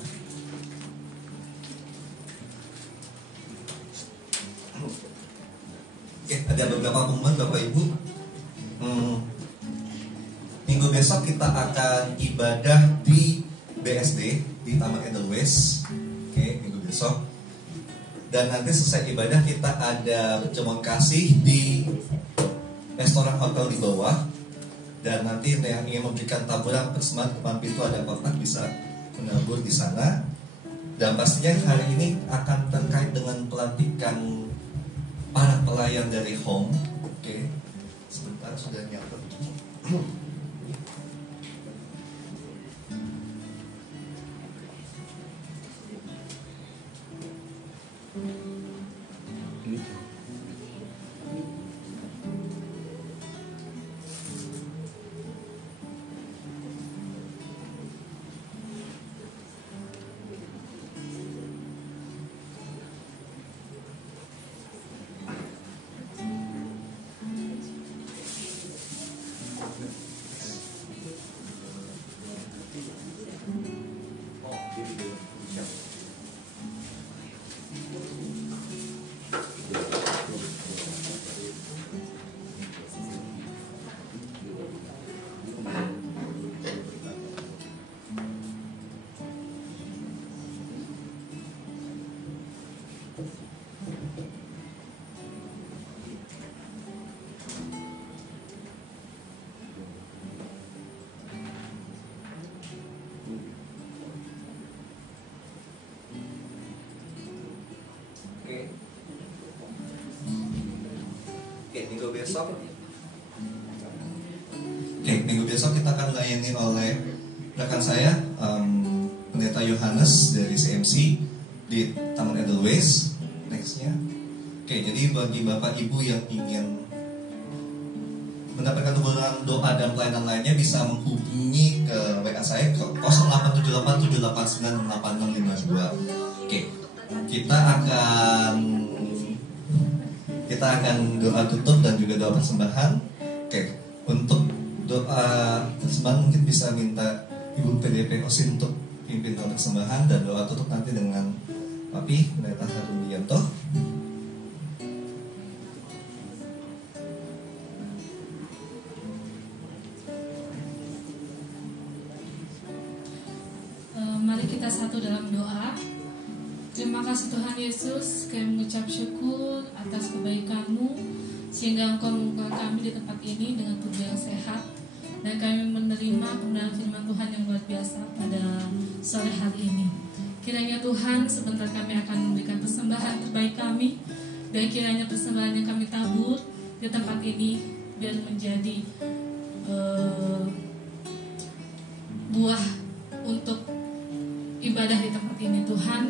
Oke, ada beberapa pengumuman Bapak Ibu. Minggu besok kita akan ibadah di BSD di Taman Edelweiss. Oke, minggu besok. Dan nanti selesai ibadah kita ada perjamuan kasih di restoran hotel di bawah. Dan nanti yang ingin memberikan taburan persembahan depan pintu ada kotak bisa menabur di sana. Dan pastinya hari ini akan terkait dengan pelantikan para pelayan dari Home. Oke, sebentar sudah nyata. Minggu besok kita akan dilayani oleh rekan saya, Pendeta Yohanes dari CMC di Taman Edelweiss. Nextnya, jadi bagi Bapak Ibu yang ingin mendapatkan kebenaran doa dan pelayanan lainnya bisa menghubungi ke WA saya ke 087878985652. Kita akan doa tutup dan juga doa persembahan. Untuk doa persembahan mungkin bisa minta Ibu PDP Osin untuk pimpin doa persembahan, dan doa tutup nanti dengan Papi Pendeta Harun Wiyanto. Mari kita satu dalam doa. Terima kasih Tuhan Yesus, kami mengucap syukur atas kebaikan-Mu sehingga Engkau membuka kami di tempat ini dengan tubuh yang sehat, dan kami menerima kebenaran firman Tuhan yang luar biasa pada sore hari ini. Kiranya Tuhan sebentar kami akan memberikan persembahan terbaik kami, dan kiranya persembahan yang kami tabur di tempat ini biar menjadi buah untuk ibadah di tempat ini. Tuhan,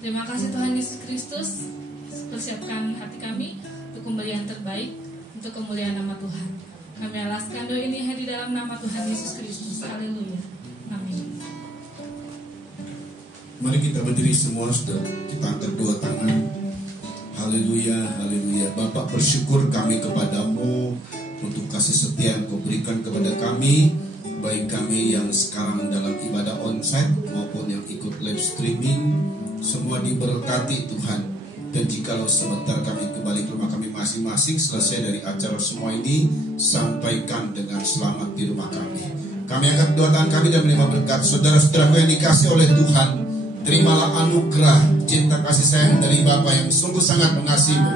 terima kasih Tuhan Yesus Kristus, persiapkan hati kami untuk pemberian terbaik untuk kemuliaan nama Tuhan. Kami alaskan doa ini di dalam nama Tuhan Yesus Kristus. Haleluya. Amin. Mari kita berdiri semua, saudara. Kita angkat dua tangan. Haleluya, haleluya. Bapak, bersyukur kami kepadamu untuk kasih setia yang kau berikan kepada kami, baik kami yang sekarang dalam ibadah onsite maupun yang ikut live streaming. Semua diberkati Tuhan. Dan jikalau sebentar kami kembali ke rumah kami masing-masing selesai dari acara semua ini, sampaikan dengan selamat di rumah kami. Kami angkat dua tangan kami dan menerima berkat. Saudara-saudaraku yang dikasih oleh Tuhan, terimalah anugerah cinta kasih sayang dari Bapa yang sungguh sangat mengasihimu.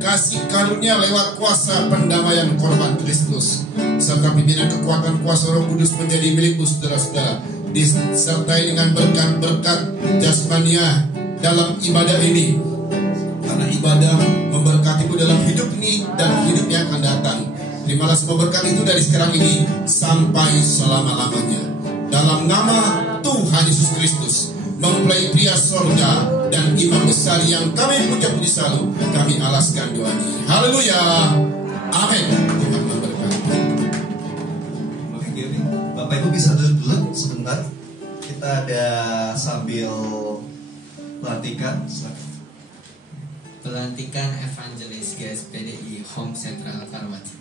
Kasih karunia lewat kuasa pendamaian korban Kristus, serta pimpinan kekuatan kuasa Roh Kudus menjadi milikmu saudara-saudara, disertai dengan berkat-berkat jasmania dalam ibadah ini. Karena ibadah memberkatimu dalam hidup ini dan hidup yang akan datang. Terimalah semua berkat itu dari sekarang ini sampai selama-lamanya. Dalam nama Tuhan Yesus Kristus, mempelai pria sorga dan imam besar yang kami puja-puji selalu, kami alaskan doa ini. Haleluya. Amin. Tuhan memberkati. Oke, Gary. Bapak Ibu bisa duduk dulu sebentar. Kita ada sambil pelantikan. Pelantikan Evangelis GSPDI Home Central Karawaci.